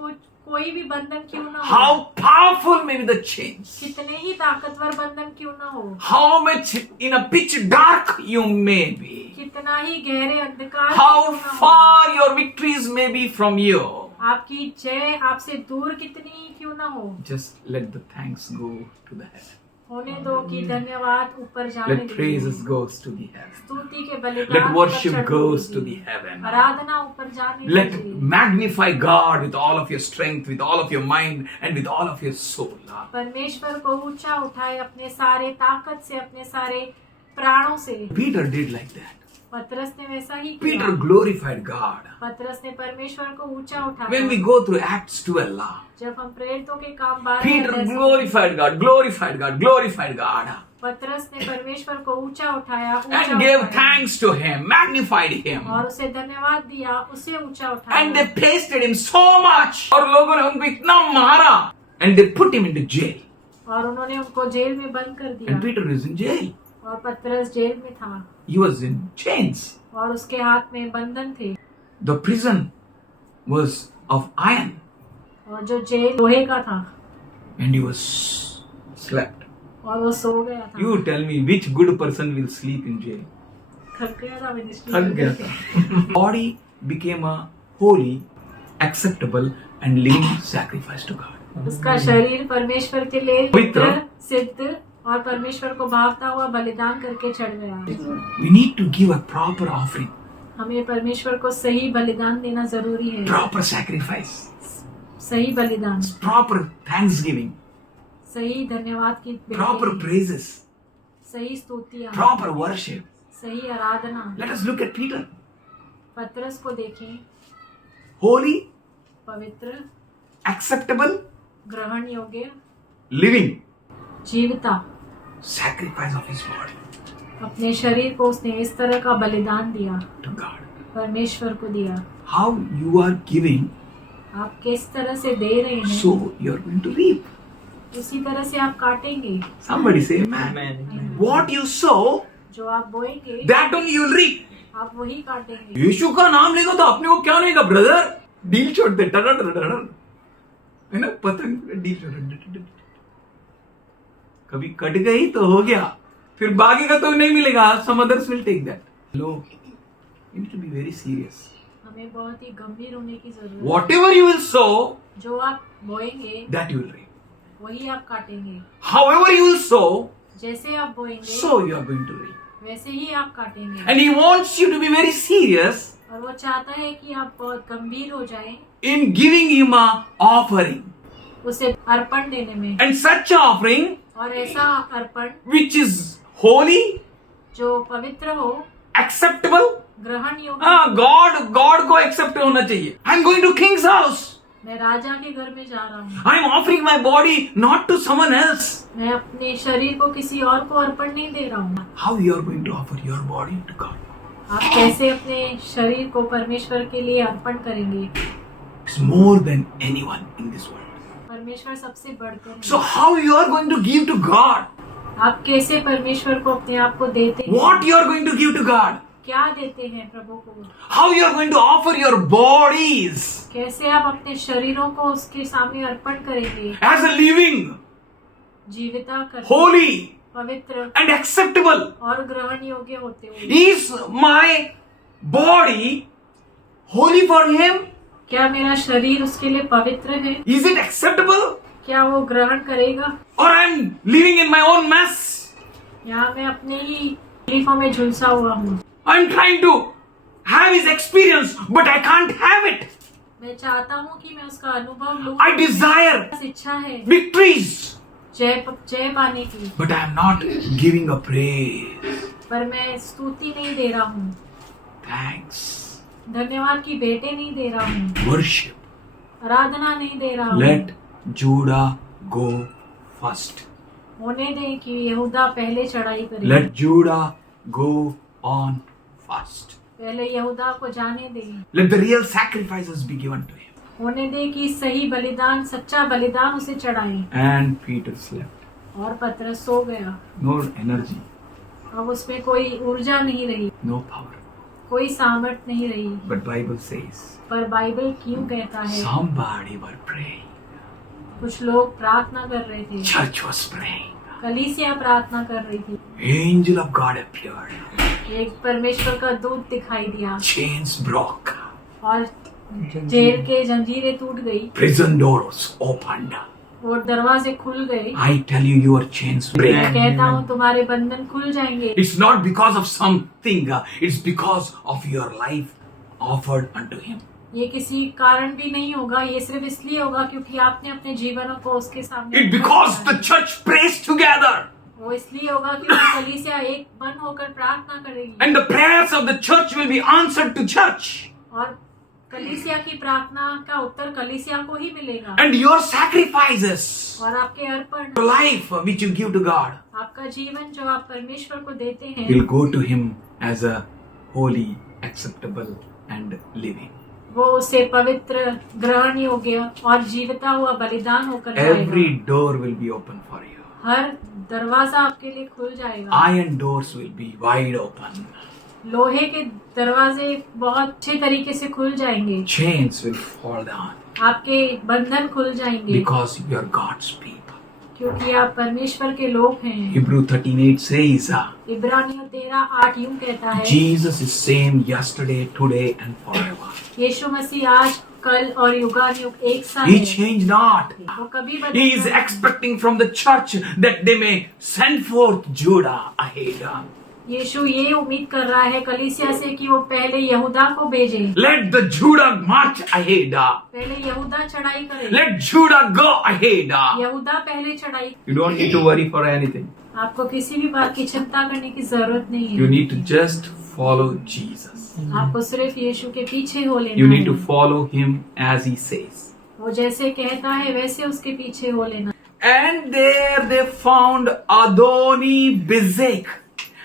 कोई भी बंधन क्यों ना हो, how powerful may be the chains, कितने ही ताकतवर बंधन क्यों ना हो, how much in a pitch dark you may be, कितना ही गहरे अंधकार how क्यों ना हो, far your victories may be from you, आपकी जय आपसे दूर कितनी ही क्यों ना हो, just let the thanks go to the heaven. होने दो कि धन्यवाद ऊपर जाने Let praises goes to the heaven. स्तुति के बलिदान Let ऊपर worship चढ़ने goes दीजिए। to the heaven. आराधना ऊपर जाने Let दीजिए। magnify God with all of your strength, with all of your mind, and with all of your soul. परमेश्वर को ऊंचा उठाए अपने सारे ताकत से, अपने सारे प्राणों से। Peter did like that. पतरस ने वैसा ही Peter किया। glorified God. पतरस ने परमेश्वर को ऊंचा When we उठाया। go through Acts 12, जब हम प्रेरितों के काम 12 Peter अध्याय से- glorified God, glorified God, glorified God, पतरस ने परमेश्वर को ऊंचा उठाया, and gave उठाया। thanks to Him, magnified Him, और उसे धन्यवाद दिया, उसे ऊंचा उठाया। and they pasted Him so much. और लोगों ने उनको इतना मारा, and they put Him into jail. और उन्होंने उनको जेल में बंद कर दिया। And Peter is in jail. और पतरस जेल में था He was in chains. और उसके हाथ में बंधन थे। The prison was of iron, और जो जेल लोहे का था and he was slept. और वो सो गया था। You tell me which good person will sleep in jail? थक गया था मिनिस्ट्री थक गया था। Body became a holy, acceptable, and living sacrifice to God. उसका शरीर परमेश्वर के लिए पवित्र, पवित्र, सिद्ध और परमेश्वर को भावता हुआ बलिदान करके चढ़ गया। We need to give a proper offering. हमें परमेश्वर को सही बलिदान देना जरूरी है। proper sacrifice, सही बलिदान, proper thanksgiving, सही धन्यवाद की proper बेटी, praises, सही स्तुतियाँ, proper worship. सही आराधना। Let us look at Peter. पतरस को देखें, Holy, पवित्र, acceptable, ग्रहण योग्य, living, जीवता। sacrifice of his body अपने शरीर को उसने इस तरह का बलिदान दिया, to God. परमेश्वर को दिया। How you are giving, आप किस तरह से दे रहे हैं, so you are going to reap. उसी तरह से आप काटेंगे। Somebody say amen. Amen. What you sow, जो आप बोएंगे that only you will reap. आप वही काटेंगे। यीशु का नाम लेगा तो अपने को क्या लेगा ब्रदर? डील छोड़ दे, है ना, पतंग डील छोड़ दे। कभी कट गई तो हो गया, फिर भागेगा तो नहीं मिलेगा। Some others will take that. Look, you need to be very serious. हमें बहुत ही गंभीर होने की जरूरत है। Whatever you will sow, जो आप बोएंगे that you will reap. वही आप काटेंगे। However you will sow, जैसे आप बोएंगे so you are going to reap. वैसे ही आप काटेंगे। And he wants you to be very serious और वो चाहता है कि आप बहुत गंभीर हो जाएं in giving him a offering. उसे अर्पण देने में। And such offering और ऐसा अर्पण which is holy, जो पवित्र हो, acceptable. ग्रहण योग्य। हाँ, God को accept होना चाहिए. I'm going to king's house. मैं राजा के घर में जा रहा हूँ। I'm offering my body not to someone else. मैं अपने शरीर को किसी और को अर्पण नहीं दे रहा हूँ। How you are going to offer your body to God? आप कैसे अपने शरीर को परमेश्वर के लिए अर्पण करेंगे? It's more than anyone in this world. परमेश्वर सबसे बढ़कर है। So how you are going to give to God? आप कैसे परमेश्वर को अपने आप को देते हैं? What you are going to give to God? क्या देते हैं प्रभु को? How you are going to offer your bodies कैसे आप अपने शरीरों को उसके सामने अर्पण करेंगे? as a living, जीविता कर, holy पवित्र and acceptable? और ग्रहण योग्य होते हुए। Is my body holy for him? क्या मेरा शरीर उसके लिए पवित्र है? Is it acceptable? क्या वो ग्रहण करेगा? Or I'm living in my own mess? यहाँ मैं अपने ही तकलीफों में झुलसा हुआ हूँ। I'm trying to have his experience, but I can't have it. मैं चाहता हूँ कि मैं उसका अनुभव लूँ। I desire बस इच्छा है victories, जय पाने की, but I am not giving a praise. पर मैं स्तुति नहीं दे रहा हूँ, Thanks. धन्यवाद की भेंटें नहीं दे रहा हूँ, Worship. आराधना नहीं दे रहा हूँ। Let Judah go first. होने दें कि यहूदा पहले चढ़ाई करे। Let Judah go on first. पहले यहूदा को जाने दें। Let the real sacrifices be given to him. होने दें कि सही बलिदान, सच्चा बलिदान उसे चढ़ाए। And Peter slept. और पतरस सो गया। No energy, अब उसमें कोई ऊर्जा नहीं रही, no power. कोई सामर्थ नहीं रही। But Bible says पर बाइबल क्यों कहता है? somebody were praying. कुछ लोग प्रार्थना कर रहे थे, Church was praying. कलीसिया प्रार्थना कर रही थी। Angel of God appeared. एक परमेश्वर का दूत दिखाई दिया Chains broke. और जेल के जंजीरें टूट गई Prison doors opened. और दरवाजे खुल गए। I tell you, your chains break. मैं कहता हूँ तुम्हारे बंधन खुल जाएंगे। It's not because of something. It's because of your life offered unto him. ये किसी कारण भी नहीं होगा, ये सिर्फ इसलिए होगा क्योंकि आपने अपने जीवनों को उसके सामने It because the church prays together. वो इसलिए होगा क्योंकि कलीसिया एक मन होकर प्रार्थना करेगी And the prayers of the church will be answered to church. और कलीसिया की प्रार्थना का उत्तर कलीसिया को ही मिलेगा। And your sacrifices, और आपके अर्पण, your life which you give to God, आपका जीवन जो आप परमेश्वर को देते हैं will go to him as a holy, acceptable and living. वो उसे पवित्र, ग्रहण योग्य और जीविता हुआ बलिदान होकर Every जाएगा। door will be open for you. हर दरवाजा आपके लिए खुल जाएगा। Iron doors will be wide open. लोहे के दरवाजे बहुत अच्छे तरीके से खुल जाएंगे। Chains will fall down आपके बंधन खुल जाएंगे because you are God's people. क्योंकि आप परमेश्वर के लोग हैं। Hebrew 13:8 says, इब्रानियों 13:8 यूं कहता है, Jesus is same yesterday, today and forever. यीशु मसीह आज, कल और युगानुयुग एक सा He है। changed not. वो कभी He is बदलता नहीं। expecting from the church that they may send forth Judah ahead. यीशु ये उम्मीद कर रहा है कलीसिया से कि वो पहले यहूदा को भेजे, Let the Judah march ahead. पहले यहूदा चढ़ाई करे, Let Judah go ahead. यहूदा पहले चढ़ाई। You don't need to worry for anything. आपको किसी भी बात की चिंता करने की जरूरत नहीं You है। need to just follow Jesus. आपको सिर्फ यीशु के पीछे हो लेना You need to है। follow him as he says. वो जैसे कहता है वैसे उसके पीछे हो लेना। And there they found Adoni-Bezek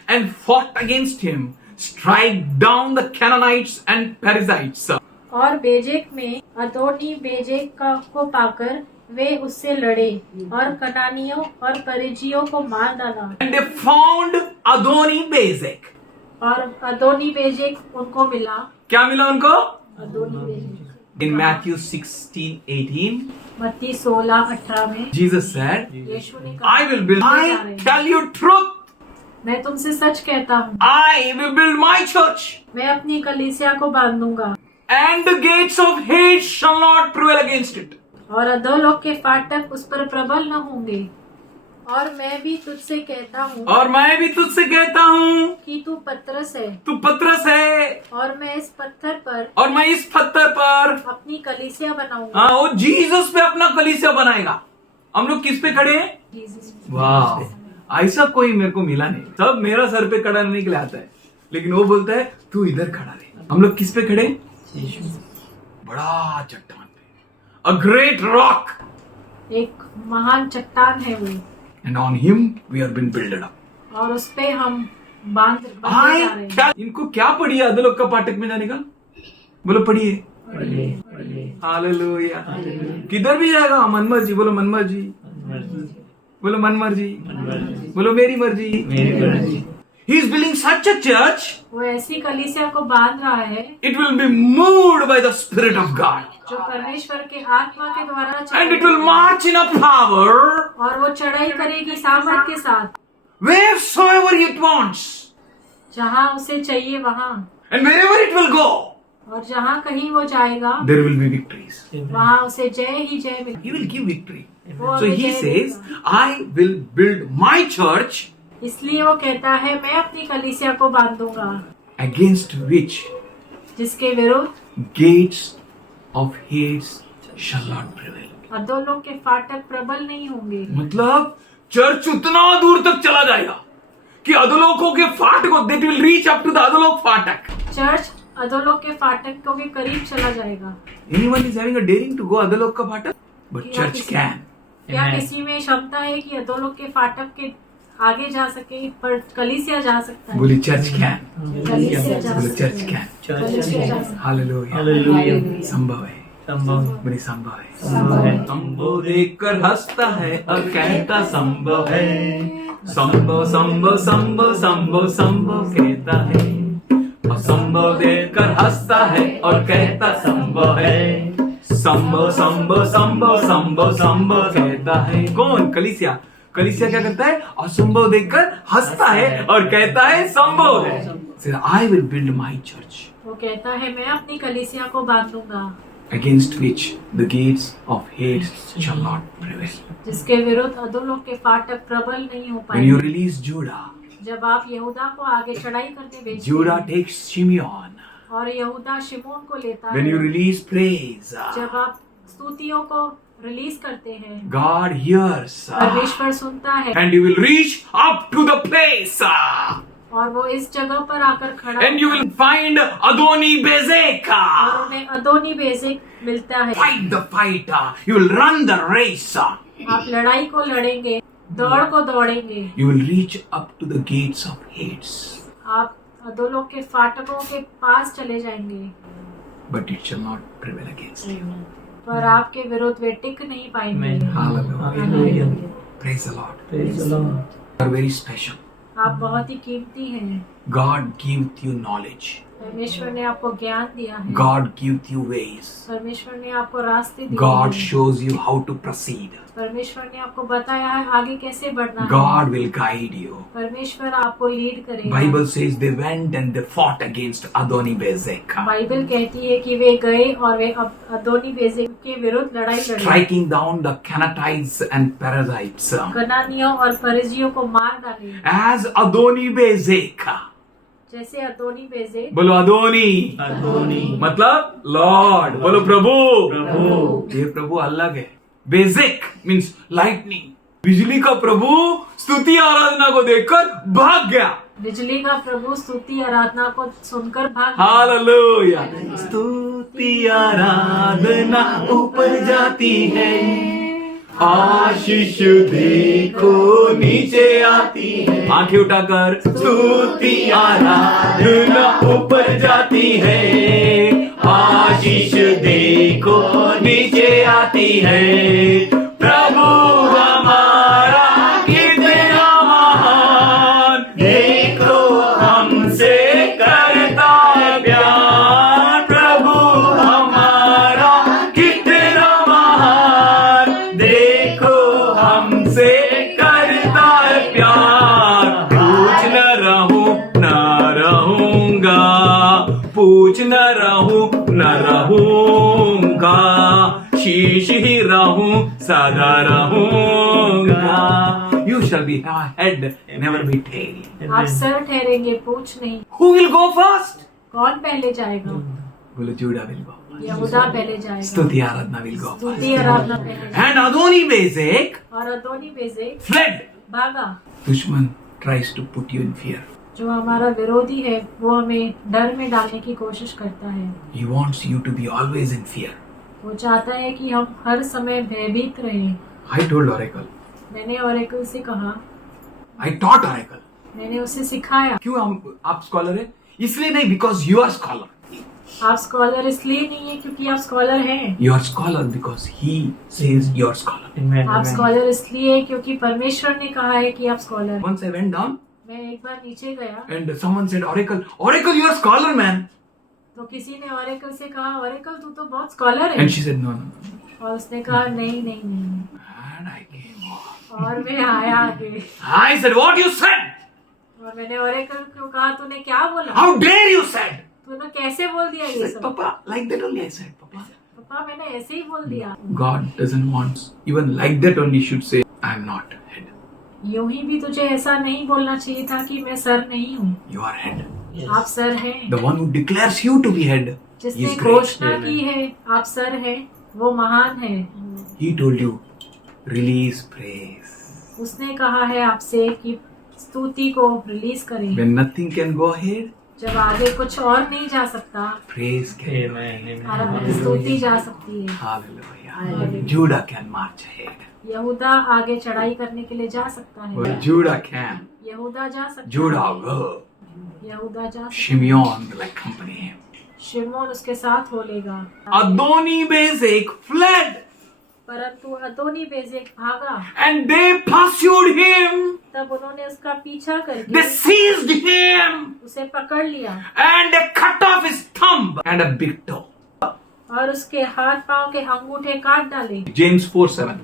and fought against him, strike down the Canaanites and Perizzites. और बेजेक में अदोनी बेजेक को पाकर वे उससे लड़े और कनानियों और परिजियों को मार डाला। And they found Adoni-Bezek. और अदोनी बेजेक उनको मिला। क्या मिला उनको? अदोनी बेजेक In Matthew 16:18, मत्ती 16:18 में Jesus said, यीशु ने कहा, I will build, I tell you truth, मैं तुमसे सच कहता हूँ, I will build my church, मैं अपनी कलीसिया को बांधूंगा and the gates of hate shall not prevail against it. और अधोलोक के फाटक उस पर प्रबल न होंगे। और मैं भी तुझसे कहता हूँ और मैं भी तुझसे कहता हूँ कि तू पतरस है तू पतरस है और मैं इस पत्थर पर और मैं इस पत्थर पर अपनी कलीसिया बनाऊंगा। हाँ वो जीसस पे अपना कलीसिया बनाएगा। हम लोग किस पे खड़े हैं? जीसस। वाह, ऐसा कोई मेरे को मिला नहीं। सब मेरा सर पे खड़ा नहीं के लिए आता है, लेकिन वो बोलता है तू इधर खड़ा रहे। हम लोग किस पे खड़े? बड़ा चट्टान पे, अ ग्रेट रॉक, एक महान चट्टान है वो, and on him we are been builded up. और उस पे हम बांधे जा रहे हैं। क्या इनको क्या पढ़िए अधोलोक का फाटक में जाने का? बोलो पढ़िए। हालेलुया। किधर भी जाएगा मन मर्जी, बोलो मन मर्जी, बोलो मन मर्जी, बोलो मेरी मर्जी। He is building such a church, वो ऐसी कलीसिया को बांध रहा है it will be moved by the Spirit of God, जो परमेश्वर के आत्मा के द्वारा and it will march in a power और वो चढ़ाई करेगी सामर्थ के साथ, wheresoever it wants, जहाँ उसे चाहिए वहाँ, and wherever it will go, और जहाँ कहीं वो जाएगा there will be victories. वहाँ उसे जय ही जय मिलेगी। He will give victory. वो So हमें he जय says, देगा। I will build my church इसलिए वो कहता है मैं अपनी कलीसिया को बांधूंगा, against which जिसके विरुद्ध gates of hate shall not prevail. अधोलोक के फाटक प्रबल नहीं होंगे। मतलब चर्च उतना दूर तक चला जाएगा कि अधोलोकों के फाटकों, that will reach up to the अधोलोक फाटक. चर्च अधोलोक के फाटकों के करीब चला जाएगा। Anyone is having a daring to go अधोलोक का फाटक? But क्या church किसी- can. क्या किसी में क्षमता है कि अधोलोक के फाटक के आगे जा सके, पर कलीसिया जा सकता है। बोली church can. कलीसिया जा बोली सकता church है। can. कलीसिया जा सकता Hallelujah. संभव है, बड़ी संभव है। संभव देखकर हंसता है और कहता संभव है, संभव संभव संभव संभव संभव कहता है, असंभव देखकर हंसता है और कहता संभव है, संभव संभव संभव संभव संभव कहता है। कौन? कलीसिया। कलीसिया क्या करता है? असंभव देखकर हंसता है और कहता है संभव है। I will build my church वो कहता है मैं अपनी कलीसिया को बांधूंगा, against which the gates of hate shall not prevail. जिसके विरुद्ध अधोलोक के फाटक प्रबल नहीं हो When you पाएंगे। release Judah, जब आप यहूदा को आगे चढ़ाई करने भेजते Judah हैं takes Shimeon. और यहूदा शिमोन को लेता When you है, release praise, जब आप स्तुतियों को रिलीज करते हैं, God hears परमेश्वर सुनता है and you will reach up to the place और वो इस जगह पर आकर खड़ा and you होता will find Adoni-Bezek. है और उन्हें अदोनी बेजेक मिलता है। Fight the fight. You will run the race. आप लड़ाई को लड़ेंगे, दौड़ को दौड़ेंगे, You will reach up to the gates of hates, आप अधोलोक के फाटकों के पास चले जाएंगे, but it shall not prevail against you. पर आपके विरुद्ध वे टिक नहीं पाएंगे। Hallelujah. Praise the Lord. You are very special. आप बहुत ही कीमती हैं। God gives you knowledge. परमेश्वर ने आपको ज्ञान दिया है। God gives you ways. परमेश्वर ने आपको रास्ते दिए God हैं। shows you how to proceed. परमेश्वर ने आपको बताया है आगे कैसे बढ़ना है। God will guide you. परमेश्वर आपको लीड करेगा। Bible says they went and they fought against Adoni-Bezek, Bible कहती है कि वे गए और वे अदोनी बेजेक के विरुद्ध लड़ाई लड़ी, striking down the Canaanites and Perizzites. कनानियों और परिजियों को मार डाले। As Adoni-Bezek. जैसे अदोनी बेजेक, बोलो अदोनी, मतलब लॉर्ड, बोलो प्रभु। ये प्रभु अलग है। बेजेक मीन्स लाइटनिंग, बिजली का प्रभु स्तुति आराधना को देखकर भाग गया। बिजली का प्रभु स्तुति आराधना को सुनकर भाग गया। हालेलुया। स्तुति आराधना ऊपर जाती है, आशीष देखो नीचे आती है। आंखें उठाकर स्तुति आराधना ऊपर जाती है, आशीष देखो नीचे आती है। प्रभु हमारा कितना महान, देखो हमसे करता है प्यार। प्रभु हमारा कितना महान, देखो हमसे करता है प्यार। पूछ न रहूंगा, पूछ न रहूंगा, शीश ही रहूं, सदा रहूंगा। You shall be head, never be tail. आप सर ठहरेंगे, पूछ नहीं। Who will go first? कौन पहले जाएगा? बोलो जूडा will go first. यहूदा पहले जाएगा। स्तुति आराधना will go स्तुति first. आराधना पहले जाएगा। And Adoni-Bezek और अदोनी बेजेक fled. भागा। दुश्मन tries to put you in fear. जो हमारा विरोधी है वो हमें डर में डालने की कोशिश करता है। He wants you to be always in fear. वो चाहता है कि हम हर समय भयभीत रहें। I told Oracle. मैंने ओरेकल से कहा, I taught Oracle. मैंने उसे सिखाया। क्यों आप स्कॉलर है? इसलिए नहीं, because you are scholar. आप स्कॉलर इसलिए नहीं है क्योंकि आप स्कॉलर हैं। You are scholar because he says you are scholar. आप स्कॉलर इसलिए क्योंकि परमेश्वर ने कहा है कि आप स्कॉलर हैं। Once I went down मैं एक बार नीचे गया and someone said, Oracle, you are scholar, man. तो किसी ने ओरेकल से कहा, ओरेकल तू तो बहुत स्कॉलर है। And she said, no. और उसने कहा नहीं नहीं नहीं। And I came on. और मैं आया आगे I said, what you said? और मैंने ओरेकल को कहा तूने क्या बोला? How dare you said? तूने कैसे बोल दिया She ये said, सब? Papa, like that only I said, Papa. पापा मैंने ऐसे ही बोल दिया। God doesn't want, even like that only should say, I am not head. यूं ही भी तुझे ऐसा नहीं बोलना चाहिए था कि मैं सर नहीं हूँ। You are head. आप सर हैं। The one who declares you to be head जिसने is great. घोषणा की है आप सर हैं वो महान है। He told you, release praise. उसने कहा है आपसे कि स्तुति को रिलीज करें। When nothing can go ahead, जब आगे कुछ और नहीं जा सकता praise can. और स्तुति जा सकती है। Hallelujah. Judah can march ahead. यहूदा आगे चढ़ाई करने के लिए जा सकता है। But Judah can. यहूदा जा सकता Judah है। will. यहूदा जा सकता Shimeon will accompany him. है। शिमोन उसके साथ हो लेगा। Adoni-Bezek fled परंतु अदोनी बेजेक भागा, and they pursued him. तब उन्होंने उसका पीछा They करके seized him उसे पकड़ लिया and they cut off his thumb and a big toe. और उसके हाथ पांव के अंगूठे काट डाले। James 4:7.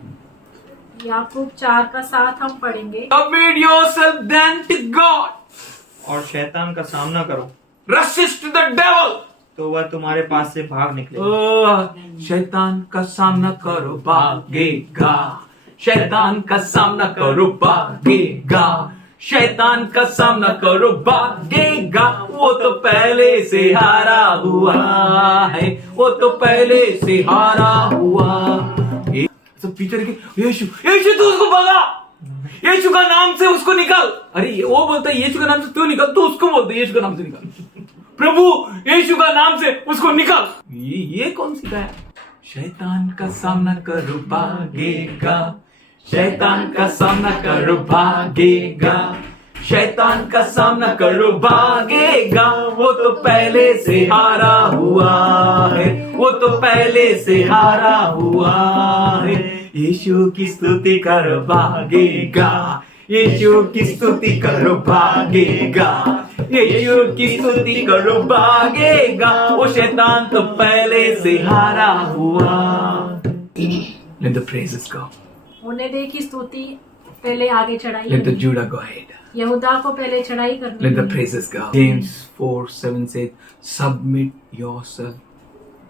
याकूब 4:7 हम पढ़ेंगे। Submit yourself then to God. और शैतान का सामना करो Resist the devil. तो वह तुम्हारे पास से भाग निकलेगा। शैतान का सामना करो भागेगा, शैतान का सामना करो भागेगा, शैतान का सामना करो भागेगा। वो तो पहले से हारा हुआ है, वो तो पहले से हारा हुआ। सब पीछे के यीशु यीशु तू उसको भगा, यीशु का नाम से उसको निकाल। अरे वो बोलता है यीशु का नाम से तू निकाल, तो उसको बोलता है यीशु का नाम से निकाल। प्रभु यीशु का नाम से उसको निकाल। ये कौन सिखाया? शैतान का सामना करो भागेगा, शैतान का सामना करो भागेगा, शैतान का सामना करो भागेगा। वो तो पहले से हारा हुआ है, वो तो पहले से हारा हुआ है। यीशु की स्तुति करो भागेगा, यीशु की स्तुति करो भागेगा, यीशु की स्तुति करो भागेगा, वो शैतान तो पहले से हारा हुआ। Let the praises go. होने दे की स्तुति पहले आगे चढ़ाई Let the करनी। Judah go ahead. यहूदा को पहले चढ़ाई करनी Let the है। praises go. James 4:7 says, submit yourself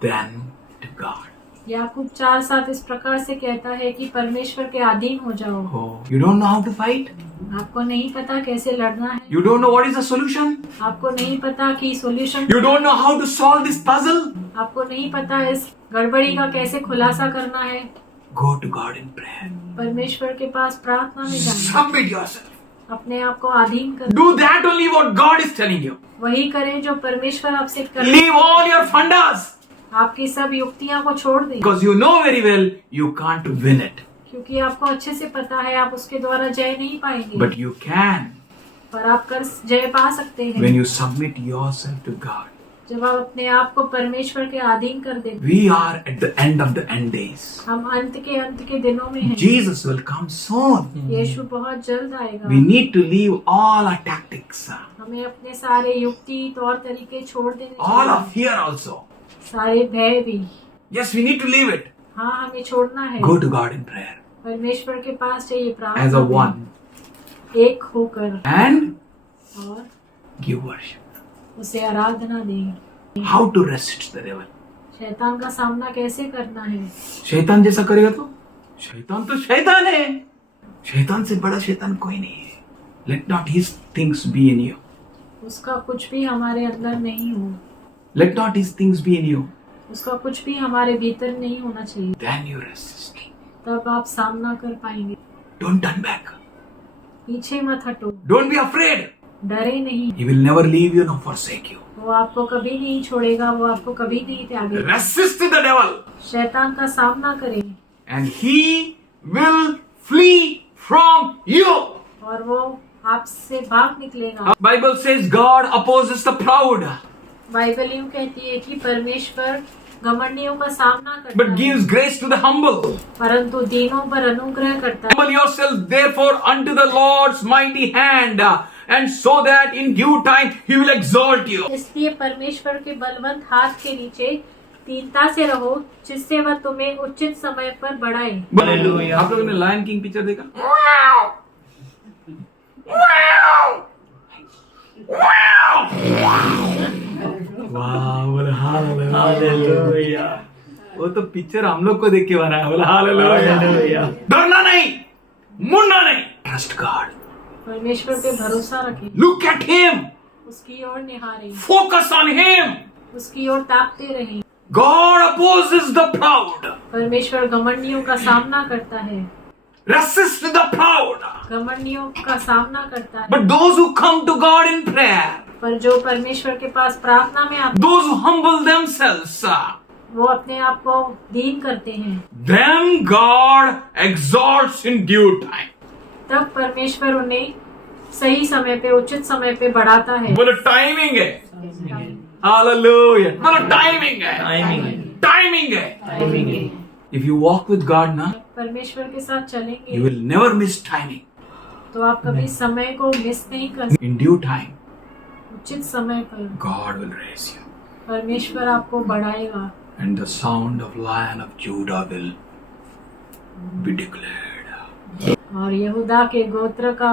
then to God. याकूब 4:7 इस प्रकार से कहता है कि परमेश्वर के अधीन हो जाओ। Oh, you don't know how to fight? आपको नहीं पता कैसे लड़ना है, You don't know what is the solution? आपको नहीं पता कि solution, You don't know how to solve this puzzle? आपको नहीं पता इस गड़बड़ी का कैसे खुलासा करना है। Go to God in prayer. परमेश्वर के पास प्रार्थना में जाना, Submit yourself. अपने आप को अधीन कर, Do that only what God is telling you. वही करें जो परमेश्वर आपसे करे। Leave all your fundas. आपकी सब युक्तियां को छोड़ दें, Because you know very well you can't win it. क्योंकि आपको अच्छे से पता है आप उसके द्वारा जय नहीं पाएंगे, But you can पर आप कर जय पा सकते हैं when you submit yourself to God. जब आप अपने आप को परमेश्वर के अधीन कर दें। We are at the end of the end days. हम अंत के दिनों में हैं। Jesus will come soon. यीशु बहुत जल्द आएगा। We need to leave all our tactics, हमें अपने सारे युक्ति तौर तरीके छोड़ देने all चाहिए। of fear also. सारे भय भी, Yes, we need to leave it. हाँ हमें छोड़ना है। Go to God in prayer परमेश्वर के पास चाहिए as प्रार्थना a में, one एक होकर and और give worship. उसे आराधना दें। How to resist the devil? शैतान का सामना कैसे करना है? शैतान जैसा करेगा तो शैतान है। शैतान से बड़ा शैतान कोई नहीं है। Let not his things be in you. उसका कुछ भी हमारे अंदर नहीं हो, Let not his things be in you. उसका कुछ भी हमारे भीतर नहीं होना चाहिए, Then you resist. तब आप सामना कर पाएंगे। Don't turn back. पीछे मत हटो, Don't be afraid. डरे नहीं, He will never leave you nor forsake you. वो आपको कभी नहीं छोड़ेगा, वो आपको कभी नहीं त्यागेगा। Resist the devil शैतान का सामना करें and he will flee from you. और वो आपसे भाग निकलेगा। Bible says God opposes the proud Bible यूं कहती है कि परमेश्वर घमंडियों का सामना करता but है, gives grace to the humble. परंतु दीनों पर अनुग्रह करता है। Humble yourself therefore unto the Lord's mighty hand, and so that in due time he will exalt you. इसलिए परमेश्वर के बलवंत हाथ के नीचे दीनता से रहो, जिससे वह तुम्हें उचित समय पर बढ़ाए। Hallelujah. आप लोगों ने लायन किंग पिक्चर देखा? वाह, बोले हालेलुया। वो तो पिक्चर हम लोग को देख के बना है। बोले हालेलुया। डरना नहीं, मुड़ना नहीं। Trust God. परमेश्वर पे भरोसा रखें, Look at him. उसकी ओर निहारें, Focus on him. उसकी ओर ताकते रहें। God opposes the proud. परमेश्वर घमंडियों का सामना करता है, Resist the proud. घमंडियों का सामना करता है, But those who come to God in prayer, पर जो परमेश्वर के पास प्रार्थना में आते those who humble themselves, वो अपने आप को दीन करते हैं, then God exalts in due time. तब परमेश्वर उन्हें सही समय पे, उचित समय पे बढ़ाता है। बोलो टाइमिंग है। हालेलुया। बोलो टाइमिंग है। टाइमिंग है। If you walk with God ना, परमेश्वर के साथ you चलेंगे will never miss timing. तो आप कभी समय को मिस नहीं कर सकते। In due time, उचित समय पर God will raise you. परमेश्वर आपको बढ़ाएगा And the sound of Lion of Judah will be declared. और यहूदा के गोत्र का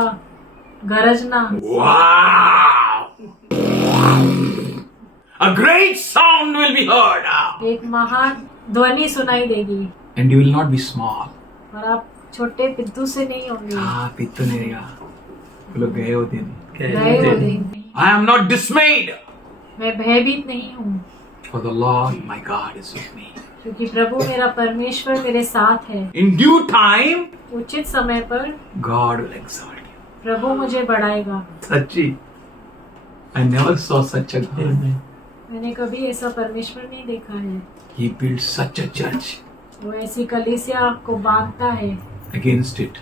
गरजना, Wow! A great sound will be heard. एक महान ध्वनि सुनाई देगी And you will not be small. और आप छोटे पिद्दू से नहीं होंगे। हाँ, पित्तू नहीं रहेगा। वो लोग गए वो दिन। गए वो दिन, I am not dismayed. मैं भयभीत नहीं हूँ, For the Lord my God is with me. क्योंकि प्रभु मेरा परमेश्वर मेरे साथ है। In due time, उचित समय पर God will exalt you. प्रभु मुझे बढ़ाएगा। सच्ची। I never saw such a God. मैंने कभी ऐसा परमेश्वर नहीं देखा है। He built such a church. वो ऐसी कलीसिया को बांधता है Against it,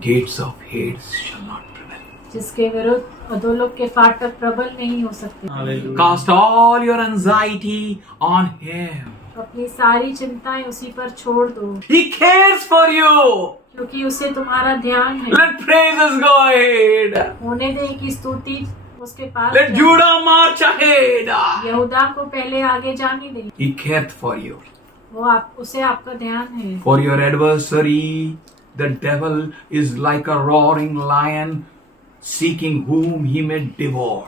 gates of Hades shall not prevail. जिसके विरुद्ध अधोलोक के फाटक प्रबल नहीं हो सकते। Cast all your anxiety on Him. अपनी सारी चिंताएं उसी पर छोड़ दो, He cares for you. क्योंकि उसे तुम्हारा ध्यान है। Let praises go ahead. होने दे कि स्तुति उसके पास Let जाएं। Judah march ahead. यहूदा को पहले आगे जाने दें। He careth for you. वो उसे आपका ध्यान है। For your adversary, the devil is like a roaring lion, seeking whom he may devour.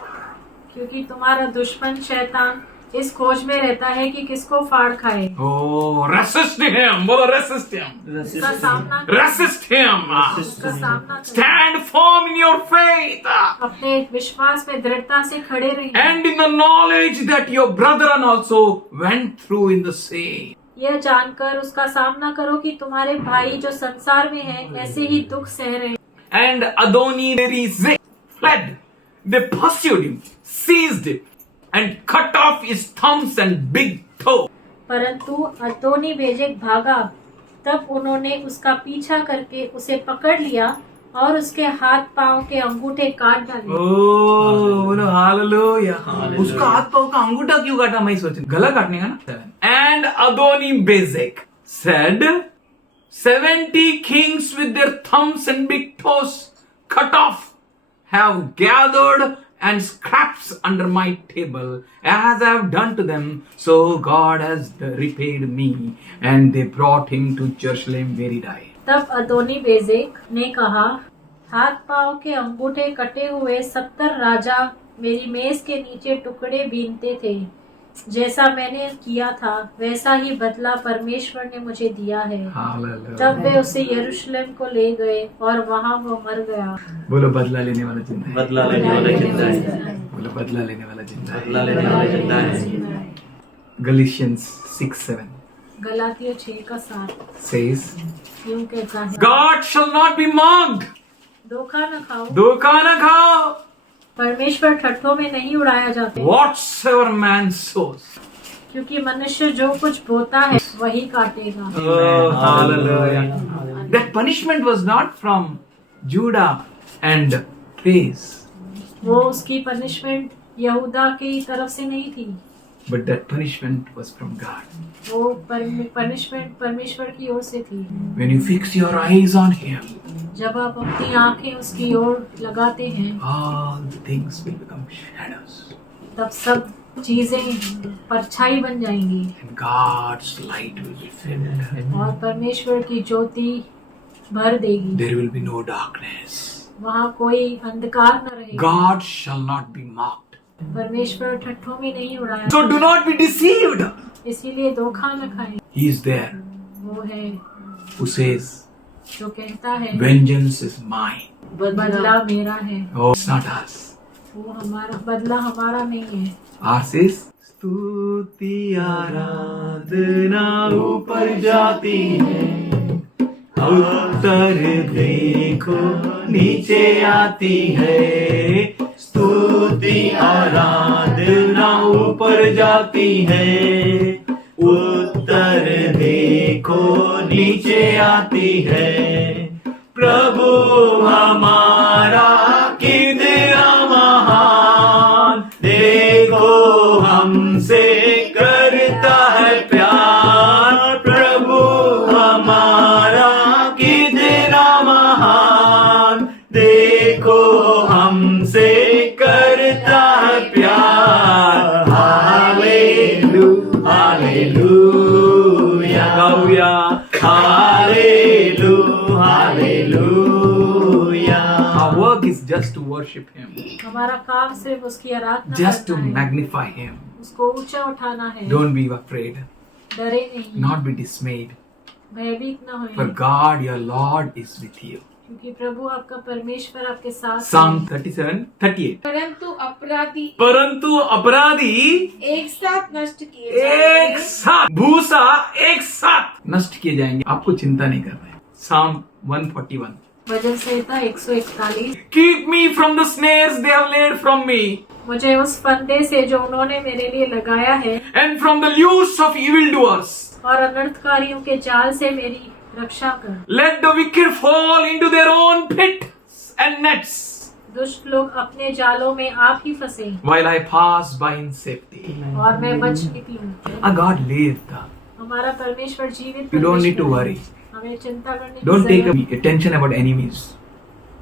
क्योंकि तुम्हारा दुश्मन शैतान इस खोज में रहता है कि किसको फाड़ खाए। Oh, resist him. बोलो resist him. उसका सामना Resist him. उसका सामना करें। Stand firm in your faith. अपने विश्वास में दृढ़ता से खड़े रहिए। And in the knowledge that your brethren also went through in the same. यह जानकर उसका सामना करो कि तुम्हारे भाई जो संसार में हैं ऐसे ही दुख सह रहे हैं। And Adoni-Bezek fled. They pursued him, seized him, and cut off his thumbs and big toe. परंतु अदोनी बेजेक भागा, तब उन्होंने उसका पीछा करके उसे पकड़ लिया और उसके हाथ पांव के अंगूठे काट डाले। Oh, बोलो हालेलुया। उसका हाथ पांव का अंगूठा क्यों काटा? मैं सोच गला काटने का ना। And Adoni-Bezek said, 70 kings with their thumbs and big toes cut off have gathered and scraps under my table, as I have done to them, so God has repaid me. And they brought him to Jerusalem where he died. तब अदोनी बेजेक ने कहा, हाथ पांव के अंगूठे कटे हुए 70 राजा मेरी मेज के नीचे टुकड़े बीनते थे। जैसा मैंने किया था वैसा ही बदला परमेश्वर ने मुझे दिया है। Hallelujah. तब वे उसे यरूशलेम को ले गए और वहाँ वो मर गया। बोलो बदला लेने वाला जिंदा है। बदला लेने वाला जिंदा है। बोलो बदला लेने वाला जिंदा है। बदला लेने वाला जिंदा है। Galatians 6:7 गलातियों 6:7 says, यूं कहता है, God shall not be mocked. धोखा न खाओ, धोखा न खाओ. परमेश्वर ठट्ठों में नहीं उड़ाया जाता, Whatsoever man sows. क्योंकि मनुष्य जो कुछ बोता है वही काटेगा। Oh, hallelujah. That punishment was not from Judah and Praise, वो उसकी पनिशमेंट यहूदा की तरफ से नहीं थी, but that punishment was from God. वो पनिशमेंट परमेश्वर की ओर से थी। When you fix your eyes on Him, जब आप अपनी आंखें उसकी ओर लगाते हैं, all the things will become shadows. तब सब चीजें परछाई बन जाएंगी And God's light will be filled. और परमेश्वर की ज्योति भर देगी। There will be no darkness. वहाँ कोई अंधकार न रहेगा। God shall not be mocked. परमेश्वर ठट्ठों में नहीं उड़ाया। So do not be deceived. इसीलिए धोखा न खाएं। He is there वो है who says, जो कहता है vengeance is mine. बदला मेरा है। Oh, it's not us. वो हमारा बदला हमारा नहीं है। Ours is स्तुति आराधना ऊपर जाती है, उत्तर देखो नीचे आती है। स्तुति आराधना ऊपर जाती है, उत्तर देखो नीचे आती है। प्रभु हमारा कितना महान, देखो हमसे करता है प्यार। प्रभु हमारा कितना महान, देखो हमसे करता है प्यार। Hallelujah, hallelujah, hallelujah, hallelujah. Our work is just to worship Him, हमारा काम सिर्फ उसकी आराधना just to करना है, magnify Him. उसको ऊंचा उठाना है। Don't be afraid, डरे नहीं, not be dismayed, भयभीत न for होए, God your Lord is with you. क्योंकि प्रभु आपका परमेश्वर आपके साथ Psalm है। 37:38 परंतु अपराधी एक साथ नष्ट किए एक जाएंगे। साथ भूसा एक साथ नष्ट किए जाएंगे। आपको चिंता नहीं करना है। Psalm 141 bhajan Samhita 141। Keep me from the snares they have laid from me, मुझे उस फंदे से जो उन्होंने मेरे लिए लगाया है and from the lures of evildoers. और अनर्थकारियों के जाल से मेरी रक्षा कर। Let the wicked fall into their own pits and nets, दुष्ट लोग अपने जालों में आप ही फंसे while I pass by in safety. और मैं बच निकलूं। Our God lived. हमारा परमेश्वर जीवित You don't need to परमेश्वर है। worry. हमें चिंता करने की Don't take जरूरत attention about enemies.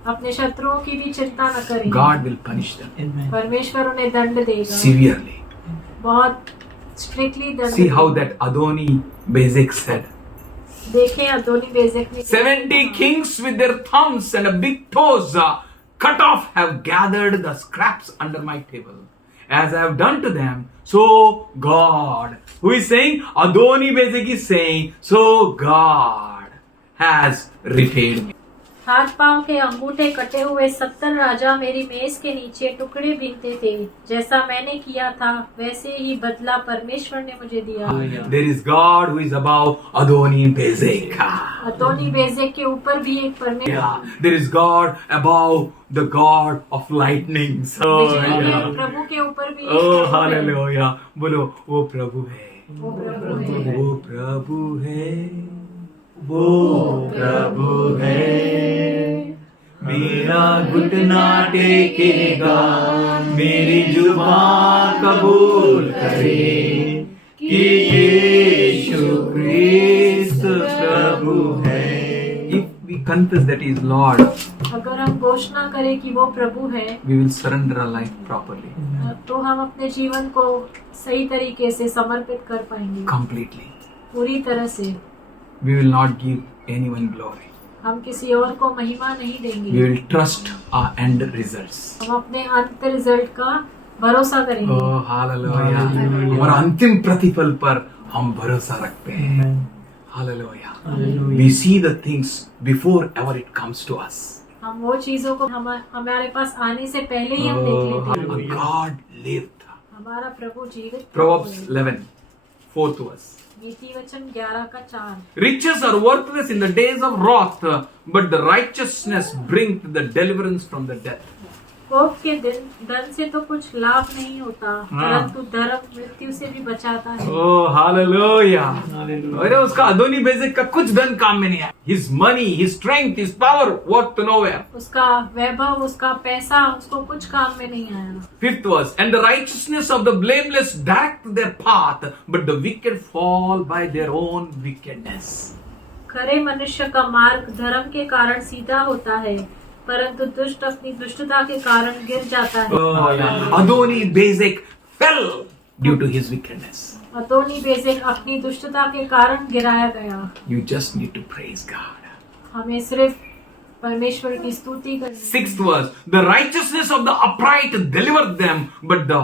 अपने शत्रुओं की भी चिंता न करें। God will punish them Amen. परमेश्वर उन्हें दंड देगा, severely. बहुत स्ट्रिक्टली दंड See how देगा। that Adoni Bezek said. देखें अदोनी बेजेक ने 70 kings with their thumbs and a big toes cut off have gathered the scraps under my table. As I have done to them, so God, who is saying, Adoni Bezek is saying, so God has repaid me. हाथ पांव के अंगूठे कटे हुए 70 राजा मेरी मेज के नीचे टुकड़े बीनते थे। जैसा मैंने किया था वैसे ही बदला परमेश्वर ने मुझे दिया। There is God who is above Adoni Bezek. अदोनी बेजेक के ऊपर भी एक परमेश्वर, Yeah, there is God above the God of lightning. So, बिजली के yeah. प्रभु के ऊपर भी एक Oh, प्रभु है। hallelujah. बोलो वो प्रभु है, वो प्रभु है, वो प्रभु है, वो प्रभु है, मेरा घुटना टेकेगा, मेरी जुबान कबूल करे कि यीशु क्रिस्त प्रभु है। If we confess that He is Lord, अगर हम घोषणा करें कि वो प्रभु है, we will surrender our life properly, तो हम अपने जीवन को सही तरीके से समर्पित कर पाएंगे, completely. पूरी तरह से। We will not give anyone glory. हम किसी और को महिमा नहीं We देंगे, will trust our end results. हम अपने अंत रिजल्ट का भरोसा करेंगे। Oh, hallelujah. हमारा अंतिम प्रतिफल पर हम भरोसा रखते हैं। Hallelujah. We see the things before ever it comes to us. हम वो चीजों को हमारे पास आने से पहले ही हम देख लेते हैं। Our God lived. हमारा प्रभु जीवित Proverbs है। 11, 4 to us. नीति वचन 11 का 4। Riches are worthless in the days of wrath, but the righteousness brings the deliverance from the death. कोप के दिन धन से तो कुछ लाभ नहीं होता, परंतु धर्म मृत्यु से भी बचाता है। Oh, hallelujah. अरे उसका अदोनी बेजेक का कुछ धन काम में नहीं आया. His money, his strength, his power worked to nowhere. उसका वैभव, उसका पैसा उसको कुछ काम में नहीं आया। 5th verse, and the righteousness of the blameless direct their path, but the wicked fall by their own wickedness. खरे मनुष्य का मार्ग धर्म के कारण सीधा होता है, परंतु दुष्ट अपनी दुष्टता के कारण गिर जाता है। Adoni Bezek fell due to his wickedness. अदोनी बेजेक अपनी दुष्टता के कारण गिराया गया। You just need to praise God. हमें सिर्फ परमेश्वर की स्तुति करनी। 6th verse, the righteousness of the upright delivered them, but the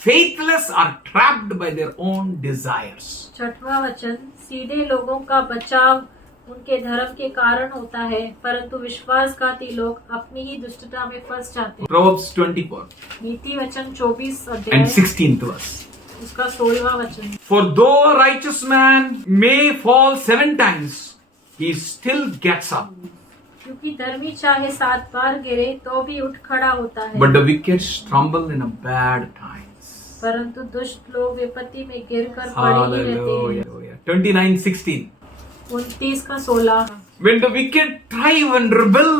faithless are trapped by their own desires. 6वां वचन, सीधे लोगों का बचाव उनके धर्म के कारण होता है, परंतु विश्वासघाती लोग अपनी ही दुष्टता में फंस जाते हैं। Proverbs 24 नीति वचन 24 and अध्याय 16th verse. उसका 16वां वचन। For though a righteous man may fall 7 times, he still gets up. क्योंकि धर्मी चाहे 7 बार गिरे तो भी उठ खड़ा होता है, But the wicked stumble in a bad times. परंतु दुष्ट लोग विपत्ति में गिरकर पड़े ही रहते हैं। Hallelujah. 29:16. 29 का 16। When the wicked thrive and rebel,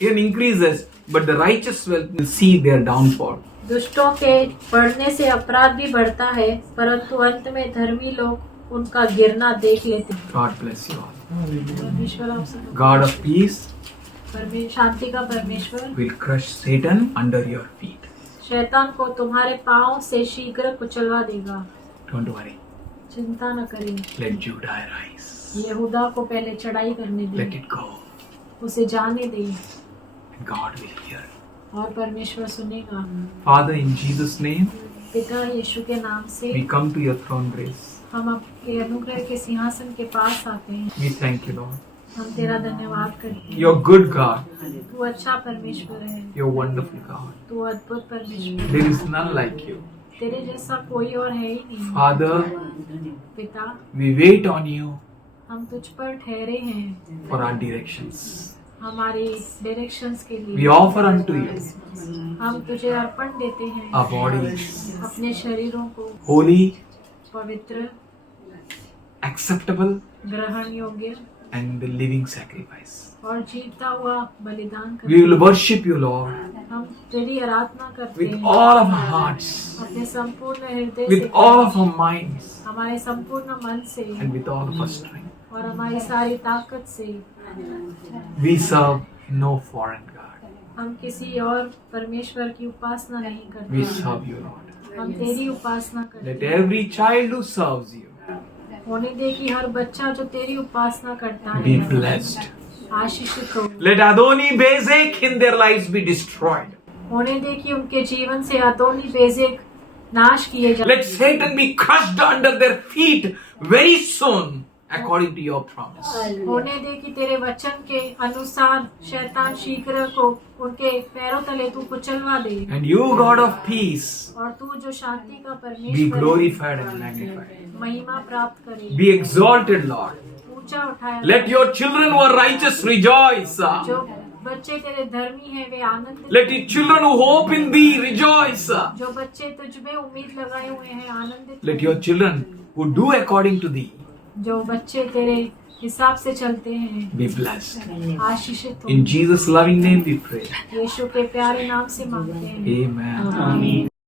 it increases, but the righteous will see their downfall. दुष्टों के बढ़ने से अपराध भी बढ़ता है, परंतु अंत में धर्मी लोग उनका गिरना देख लेते हैं। God bless you all. परमेश्वर आप सबको God of peace शांति का परमेश्वर will crush Satan under your feet. शैतान को तुम्हारे पांव से शीघ्र कुचलवा देगा। Don't worry. चिंता न करें, Let Judah rise. यहूदा को पहले चढ़ाई करने Let दे, it go. उसे जाने दे And God will hear. और परमेश्वर सुनेगा। Father, in Jesus' name, पिता यीशु के नाम से we come to your throne grace. हम आपके अनुग्रह के सिंहासन के पास आते हैं। We thank you, Lord. हम तेरा धन्यवाद करते हैं। You're good, God. तू अच्छा परमेश्वर है, You're wonderful, God. तू अद्भुत परमेश्वर There है, is none like you. तेरे जैसा कोई और है ही नहीं। Father, पिता, we wait on you हम तुझ पर ठहरे हैं for our directions. हमारी डायरेक्शंस के We लिए। offer unto you हम तुझे अर्पण देते हैं our bodies, अपने शरीरों को holy, पवित्र, acceptable, ग्रहण योग्य and the living sacrifice. और जीवता हुआ बलिदान We will करते worship you, Lord, हैं। हम तेरी आराधना करते with हैं all of our hearts, अपने संपूर्ण हृदय with से, all of our minds, हमारे संपूर्ण मन से and with all of our strength. और हमारी सारी ताकत से। We serve no foreign God. हम किसी और परमेश्वर की उपासना नहीं We करते, serve you, Lord. हम तेरी उपासना Let करते हैं। every child who serves you होने दे कि हर बच्चा जो तेरी उपासना करता be है blessed. आशीषित हो। Let Adoni Bezek in their lives be destroyed. होने दे कि उनके जीवन से अदोनी बेजेक नाश किए जाए। Let Satan be crushed under their feet very soon, according to your promise. होने दे कि तेरे वचन के अनुसार शैतान शीघ्र को उनके पैरों तले तू कुचलवा दे। And you, God of peace, और तू जो शांति का be परमेश्वर है, glorified and magnified. महिमा प्राप्त करे, Be exalted, Lord. ऊंचा उठाया Let your children who are righteous rejoice. जो बच्चे तेरे धर्मी हैं वे आनंदित Let your children who hope in thee rejoice. जो बच्चे तुझ में उम्मीद लगाए हुए हैं आनंदित Let your children who do according to thee जो बच्चे तेरे हिसाब से चलते हैं be blessed. आशीषित हो। In Jesus' loving name we pray. यीशु के प्यारे नाम से मांगते हैं, Amen. आमीन।